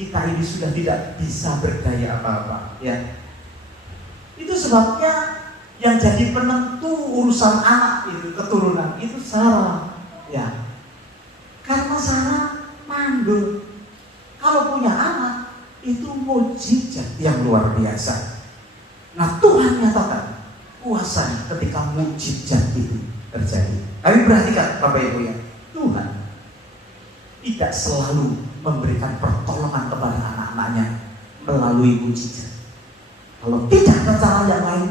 kita ini sudah tidak bisa berdaya apa-apa, ya. Itu sebabnya yang jadi penentu urusan anak itu, keturunan itu Sarah, ya. Karena Sarah mandul. Kalau punya anak itu mukjizat yang luar biasa. Nah, Tuhan nyatakan kuasanya ketika mukjizat itu terjadi. Kami perhatikan Bapak Ibu ya, Tuhan tidak selalu memberikan pertolongan kepada anak-anaknya melalui mukjizat. Kalau tidak ada cara yang lain,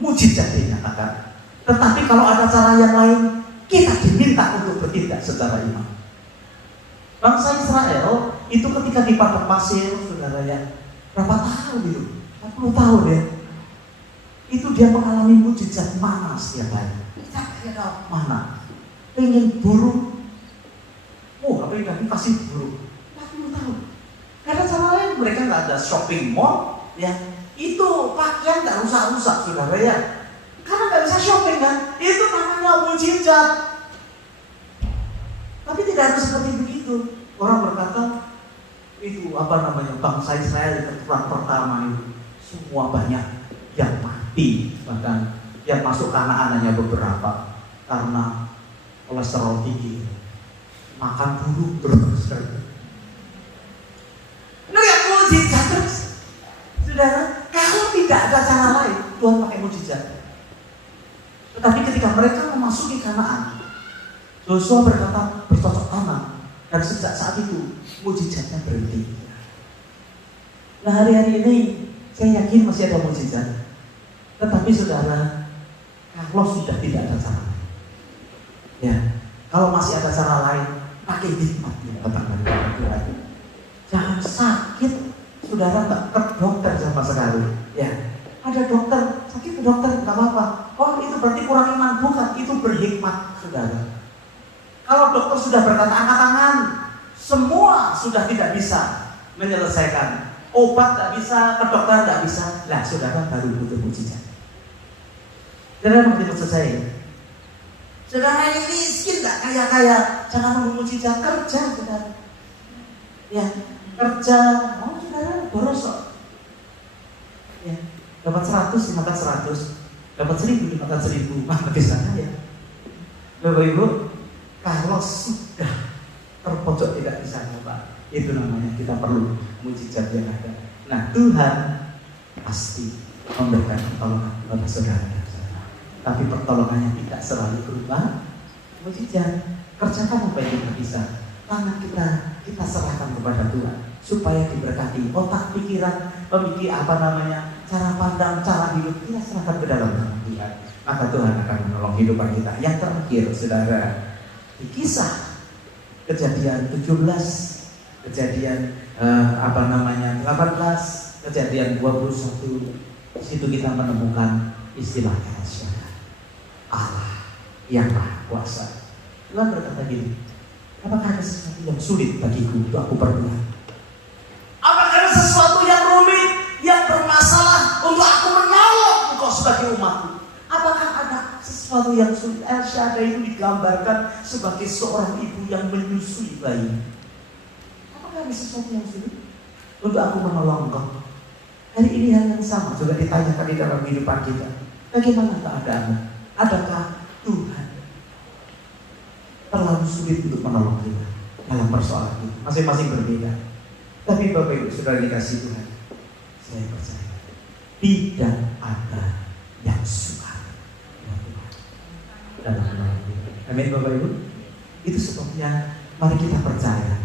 mukjizat dinyatakan. Tetapi kalau ada cara yang lain, kita diminta untuk bertindak secara iman. Bangsa Israel itu ketika di padang pasir, saudara ya, berapa tahun itu? 40 tahun ya. Itu dia mengalami mukjizat mana setiap hari. Kita kira mana? Pengen burung. Oh, apa yang kasih burung? 40 tahun. Karena cara lain mereka nggak ada shopping mall, ya. Itu pakaian nggak rusak-rusak, saudara ya. Karena nggak bisa shopping kan? Itu namanya mukjizat. Tapi tidak harus seperti begitu. Orang berkata itu bangsa Israel itu perang pertama itu semua banyak yang mati, bahkan yang masuk Kanaan hanya beberapa karena kolesterol tinggi, makan burung terus. Lihat mukjizat terus, saudara. Kalau tidak ada cara lain, Tuhan pakai mukjizat. Tetapi ketika mereka memasuki Kanaan, Yosua berkata bercocok tanam, dan sejak saat itu mukjizatnya berhenti. Nah, hari-hari ini saya yakin masih ada mukjizat. Tetapi saudara, kalau sudah tidak ada cara lain, ya, kalau masih ada cara lain, pakai hikmat yang datang dari Tuhan. Jangan sakit, saudara nggak ke dokter sama sekali. Ya, ada dokter sakit ke dokter nggak apa-apa. Oh, itu berarti kurang iman, bukan? Itu berhikmat, saudara. Kalau dokter sudah berkata angkat tangan, semua sudah tidak bisa menyelesaikan. Obat tidak bisa, ke dokter tidak bisa. Lah, saudara baru butuh mukjizat. Saudara mengerti maksud saya? Saudara ini miskin, nggak kaya-kaya, jangan menunggu mukjizat, kerja, saudara. Ya, kerja, mau saudara boros kok. Ya, dapat 100 dimakan 100, dapat 1000 dimakan 1000, bisa kaya. Bapak Ibu, kalau sudah terpojok tidak bisa Pak, itu namanya kita perlu mukjizat yang ada. Nah, Tuhan pasti memberikan pertolongan kepada saudara. Tapi pertolongannya tidak selalu berupa mukjizat. Kerjakan apa yang kita bisa. Tangan kita serahkan kepada Tuhan supaya diberkati. Otak, pikiran, cara pandang, cara hidup kita serahkan ke dalam tangan Tuhan. Maka Tuhan akan menolong hidupan kita. Yang terakhir, saudara, di Kisah Kejadian 17, Kejadian 18, Kejadian 21, situ kita menemukan istilah rahasia Allah yang Maha Kuasa. Tuhan berkata gini, apakah ada sesuatu yang sulit bagiku untuk aku perbuat? Apakah ada sesuatu yang rumit, yang bermasalah untuk aku menolong engkau sebagai umatku? Apakah ada sesuatu yang sulit? El Shaddai itu digambarkan sebagai seorang ibu yang menyusui bayi. Apakah ada sesuatu yang sulit untuk aku menolong engkau? Hari ini hal yang sama juga ditanyakan di dalam kehidupan kita. Bagaimana keadaanmu? Adakah Tuhan terlalu sulit untuk menolong kita dalam persoalan itu? Masing-masing berbeda. Tapi Bapak Ibu Saudara dikasih Tuhan, saya percaya tidak ada yang sukar dalam menolong kita. Amin Bapak Ibu. Itu sebabnya mari kita percaya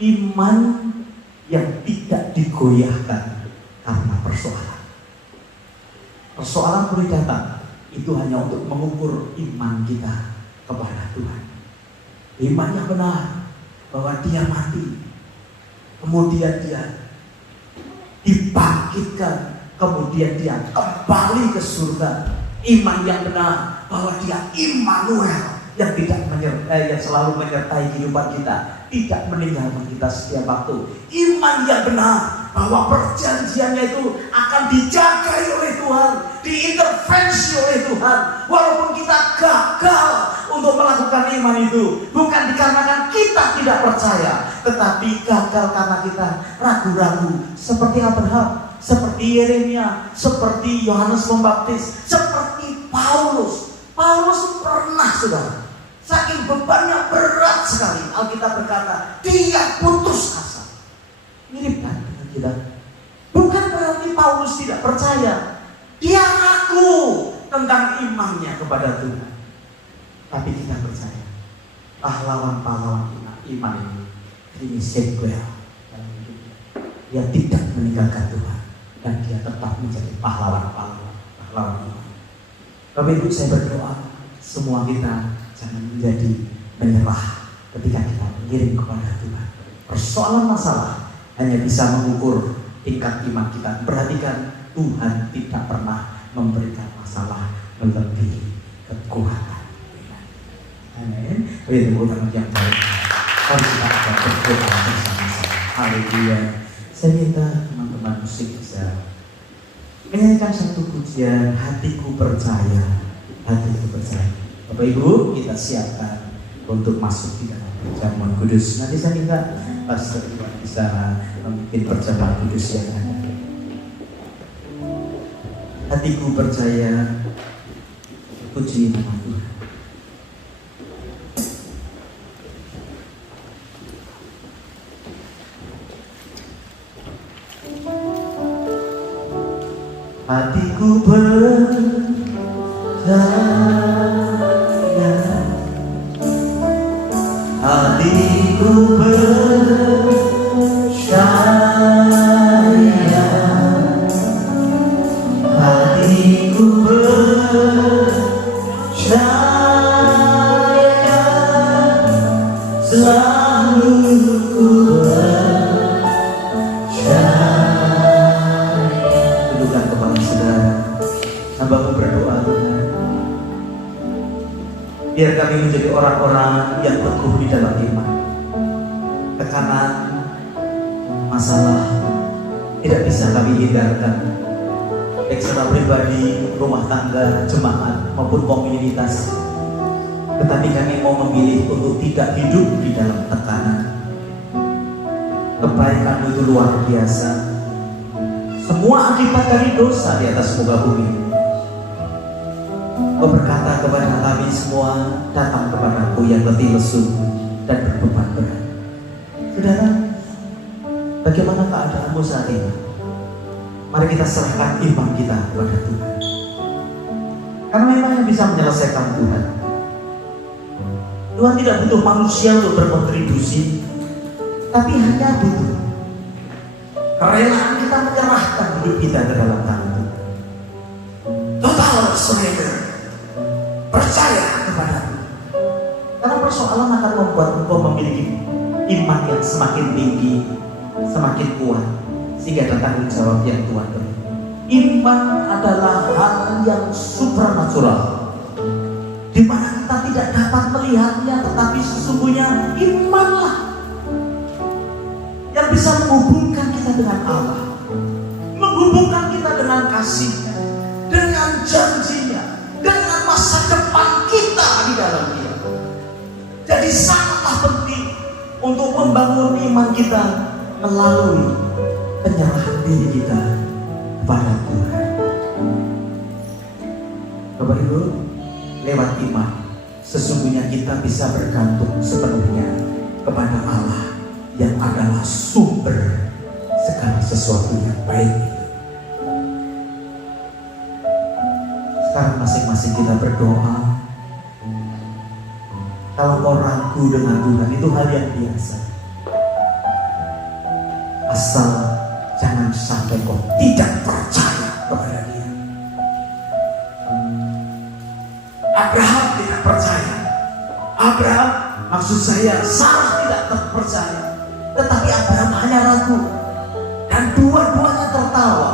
iman yang tidak digoyahkan karena persoalan. Persoalan boleh datang, itu hanya untuk mengukur iman kita kepada Tuhan. Iman yang benar bahwa dia mati, kemudian dia dibangkitkan, kemudian dia kembali ke surga. Iman yang benar bahwa dia Immanuel yang yang selalu menyertai kehidupan kita, tidak meninggalkan kita setiap waktu. Iman yang benar bahwa perjanjiannya itu akan dijaga oleh Tuhan, diintervensi oleh Tuhan, walaupun kita gagal untuk untuk melakukan iman itu bukan dikarenakan kita tidak percaya, tetapi gagal karena kita ragu-ragu. Seperti Abraham, seperti Yeremia, seperti Yohanes Pembaptis, seperti Paulus. Paulus pernah, saudara, saking bebannya berat sekali, Alkitab berkata dia putus asa. Mirip kan dengan kita? Bukan berarti Paulus tidak percaya, dia ragu tentang imannya kepada Tuhan. Tapi kita percaya pahlawan-pahlawan iman ini sequel. Dia tidak meninggalkan Tuhan dan dia tetap menjadi pahlawan-pahlawan iman. Tapi itu saya berdoa semua kita jangan menjadi menyerah ketika kita mengirim kepada Tuhan. Persoalan masalah hanya bisa mengukur tingkat iman kita. Perhatikan, Tuhan tidak pernah memberikan masalah melebihi kekuatan. Amin. Beri tepuk tangan yang baik. Mari kita akan berdoa bersama-sama. Haleluya. Saya minta teman-teman musik bisa menyanyikan satu pujian, hatiku percaya, hatiku percaya. Bapak Ibu, kita siapkan untuk masuk di dalam perjamuan kudus. Nanti saya minta Pastor Iwan bisa memimpin perjamuan kudus yang ada. Hatiku percaya, puji nama Tuhan. Hatiku percaya, hatiku percaya, hatiku percaya, selalu ku Hambamu berdoa, Tuhan, biar kami menjadi orang-orang yang teguh di dalam iman. Tekanan, masalah tidak bisa kami hindarkan, baik secara pribadi, rumah tangga, jemaat maupun komunitas. Tetapi kami mau memilih untuk tidak hidup di dalam tekanan. Kebaikan itu luar biasa. Semua akibat dari dosa di atas muka bumi. Kau berkata kepada kami semua, datang kepadaku yang letih lesu dan berbeban berat. Saudara, bagaimana keadaanmu saat ini? Mari kita serahkan iman kita kepada Tuhan. Karena memang yang bisa menyelesaikan Tuhan. Tuhan tidak butuh manusia untuk berkontribusi, tapi hanya butuh kerelaan kita menyerahkan hidup kita ke dalam tangan Tuhan. Total surrender. Percaya kepada Tuhan. Karena persoalan akan membuat engkau memiliki iman yang semakin tinggi, semakin kuat, sehingga ada tanggung jawab yang Tuhan beri. Iman adalah hal yang supernatural, di mana kita tidak dapat melihatnya, tetapi sesungguhnya imanlah yang bisa menghubungkan kita dengan Allah, menghubungkan kita dengan kasih-Nya, dengan janji-Nya, dengan masa depan kita di dalam Dia. Jadi sangatlah penting untuk membangun iman kita melalui penyerahan diri kita kepada Tuhan. Bapak Ibu, lewat iman sesungguhnya kita bisa bergantung sepenuhnya kepada Allah yang adalah sumber segala sesuatu yang baik itu. Sekarang masing-masing kita berdoa. Kalau kau ragu dengan Tuhan, itu hal yang biasa. Asal jangan sampai kau tidak percaya kepada Dia. Abraham tidak percaya. Maksud saya, Sarah tidak percaya. Tetapi Abraham hanya ragu. Dan dua-duanya tertawa.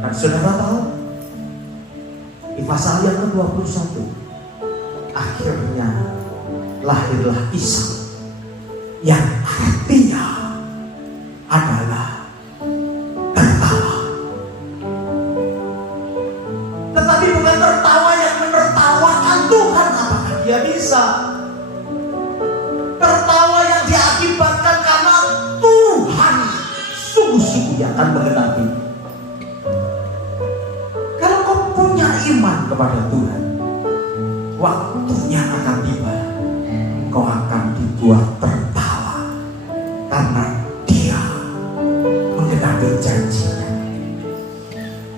Dan saudara tahu, di pasal yang ke-21 akhirnya lahirlah Ishak yang artinya adalah tertawa. Tetapi bukan tertawa yang menertawakan Tuhan. Apakah dia bisa? bisa. Tertawa yang diakibatkan karena Tuhan sungguh-sungguh yang akan menggenapi. Kalau kau punya iman kepada Tuhan, waktunya akan tiba, kau akan dibuat tertawa karena Dia menggenapi janjinya.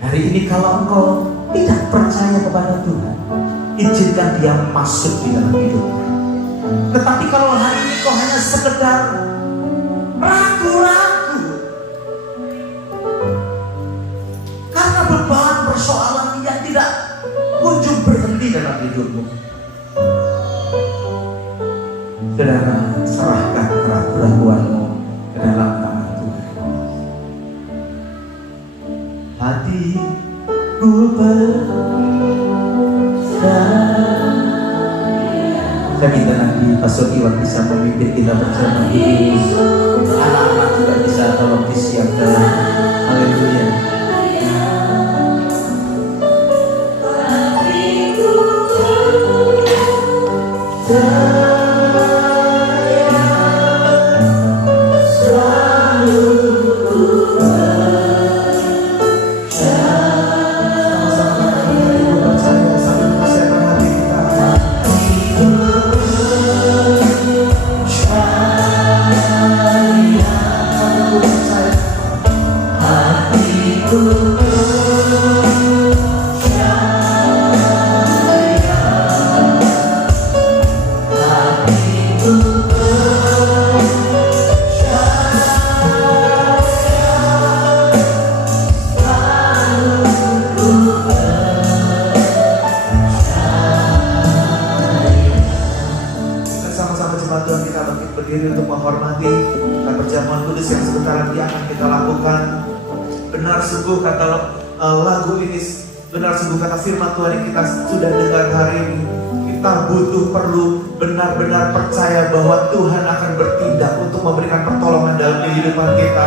Hari ini kalau engkau tidak percaya kepada Tuhan, izinkan Dia masuk di dalam hidupmu. Tetapi kalau hari ini kau hanya sekedar ragu-ragu karena beban persoalan yang tidak kunjung berhenti dalam hidupmu, saudara, serahkan keraguan-keraguanmu ke dalam tangan Tuhan. Hatiku saya minta nanti Pastor Iwan bisa memimpin kita bersama ini. Anak-anak juga bisa tolong disiapkan. Haleluya. Berdiri untuk menghormati perjamuan kudus yang sebentar lagi akan kita lakukan. Benar sungguh kata lagu ini, benar sungguh kata firman Tuhan yang kita sudah dengar hari ini, kita perlu benar-benar percaya bahwa Tuhan akan bertindak untuk memberikan pertolongan dalam kehidupan kita.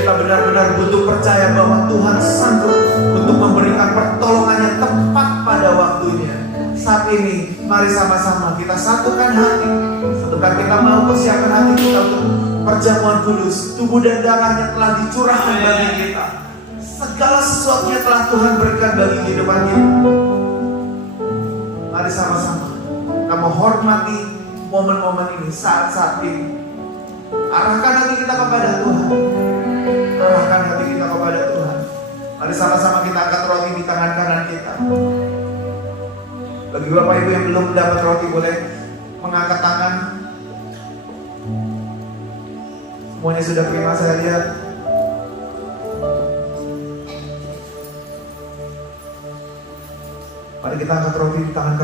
Kita benar-benar butuh percaya bahwa Tuhan sanggup untuk memberikan pertolongannya tepat pada waktunya. Saat ini mari sama-sama kita satukan hati. Sebentar kita mau persiapkan hati kita untuk perjamuan kudus. Tubuh dan darahnya telah dicurahkan bagi kita. Segala sesuatunya telah Tuhan berikan bagi kehidupan kita. Mari sama-sama kita menghormati momen-momen ini, saat-saat ini. Arahkan hati kita kepada Tuhan. Arahkan hati kita kepada Tuhan. Mari sama-sama kita angkat roti di tangan kanan kita. Bagi Bapak Ibu yang belum mendapat roti, boleh mengangkat tangan. Semuanya sudah terima, saya lihat. Mari kita angkat roti di tangan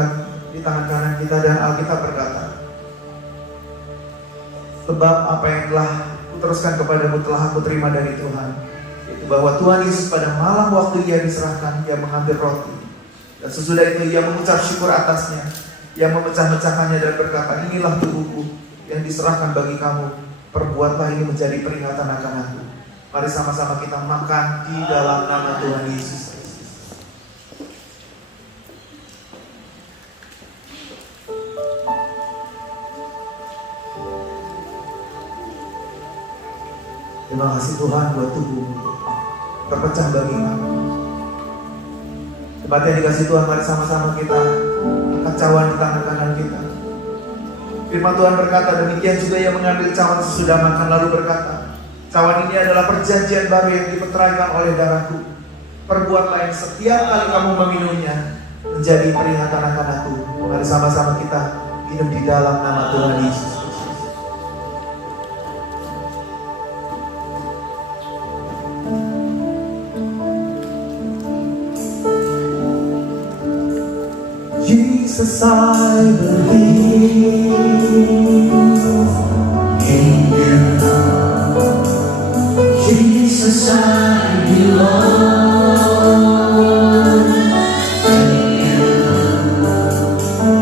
kanan kita, dan Alkitab berkata, sebab apa yang telah kuteruskan kepadamu telah aku terima dari Tuhan, yaitu bahwa Tuhan Yesus pada malam waktu Ia diserahkan, Ia mengambil roti, dan sesudah itu Ia mengucap syukur atasnya, Ia memecah-mecahkannya dan berkata, inilah tubuhku yang diserahkan bagi kamu, perbuatlah ini menjadi peringatan akan aku. Mari sama-sama kita makan di dalam nama Tuhan Yesus. Terima kasih Tuhan buat tubuhmu terpecah bagi kami. Tempat yang dikasih Tuhan, mari sama-sama kita angkat cawan di tangan kanan kita. Firman Tuhan berkata, demikian juga Ia mengambil cawan sesudah makan lalu berkata, cawan ini adalah perjanjian baru yang dipeteraikan oleh darahku. Perbuatlah yang setiap kali kamu meminumnya menjadi peringatan akan aku. Mari sama-sama kita minum di dalam nama Tuhan Yesus. Jesus, I believe in you. Jesus, I belong to you.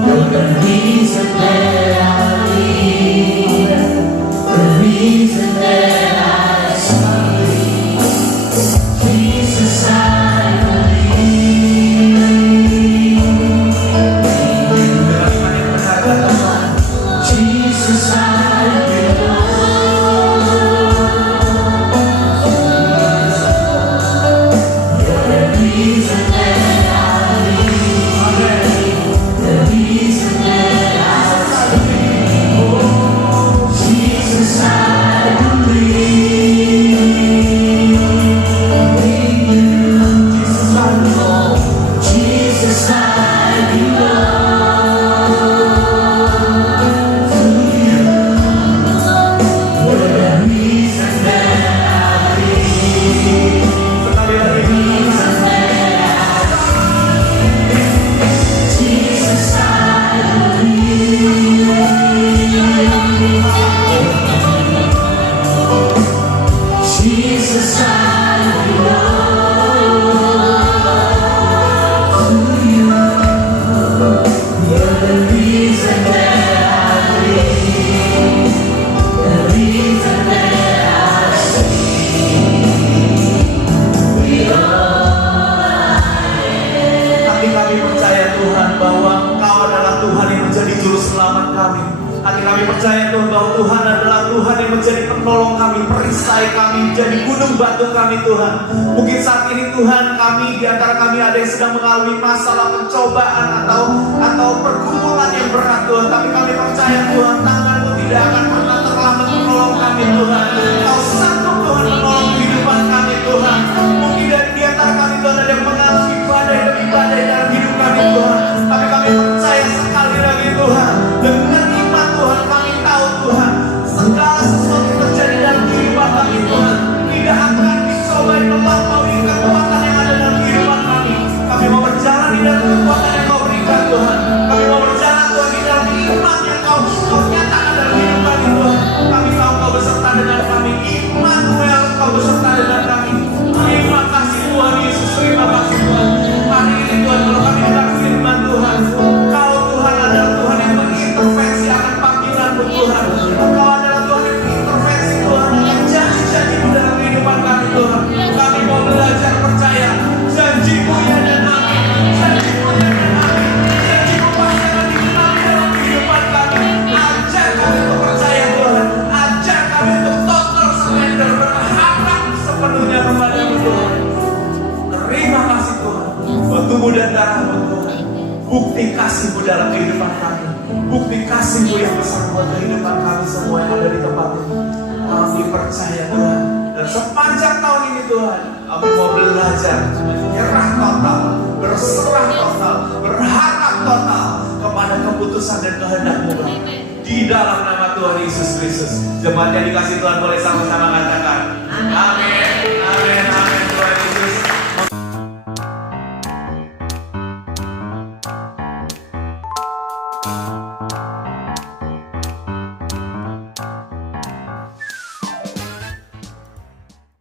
You're the reason that I live, the reason that I sleep. Jesus, I believe. perisai kami, jadi gunung batu kami Tuhan. Mungkin saat ini Tuhan, kami di antara kami ada yang sedang mengalami masalah pencobaan atau pergumulan yang berat Tuhan. Tapi kami percaya Tuhan, tangan-Mu tidak akan pernah terlambat menolong kami Tuhan. Kau sanggup Tuhan menolong kehidupan kami Tuhan. Mungkin di antara kami Tuhan ada yang mengalami badai demi badai dalam hidup kami Tuhan. Tapi kami percaya sekali lagi Tuhan, dengan iman Tuhan kami tahu Tuhan, segala sesuatu yang terjadi dalam kehidupan kami Tuhan tidak akan dicobai melampaui kekuatan yang ada dalam kehidupan kami. Kami mau berjalan di dalam kekuatan yang Kau berikan Tuhan. Kami mau berjalan Tuhan di dalam iman yang Kau nyatakan dalam hidup kami Tuhan. Kami tahu Kau beserta dengan kami. Immanuel, Kau beserta dengan kami. Terima kasih Tuhan Yesus, terima kasih Tuhan. Hari ini Tuhan, kalau kami dengar firman Tuhan, Kau Tuhan adalah Tuhan yang mengintervensi akan panggilan-Mu Tuhan. Kau adalah Tuhan yang mengintervensi Tuhan akan janji-janji-Mu dalam kehidupan kami Tuhan. Kami mau belajar percaya janji-Mu ya dan amin, janji-Mu ya dan amin, janji-Mu pasti akan digenapi dalam kehidupan kami. Ajar kami untuk percaya Tuhan, ajar kami untuk total surrender, berharap sepenuhnya kepada-Mu Tuhan. Terima kasih Tuhan, untuk dan darah-Mu Tuhan. Bukti kasih-Mu dalam kehidupan kami, bukti kasih-Mu yang besar buat kehidupan kami semua yang ada di tempat ini. Kami percaya Tuhan, dan sepanjang tahun ini Tuhan, kami mau belajar menyerah total, berserah total, berharap total kepada keputusan dan kehendak-Mu Bapa. Di dalam nama Tuhan Yesus Kristus. Jemaat yang dikasih Tuhan boleh sama-sama katakan amin, amin, amin. Tuhan Yesus.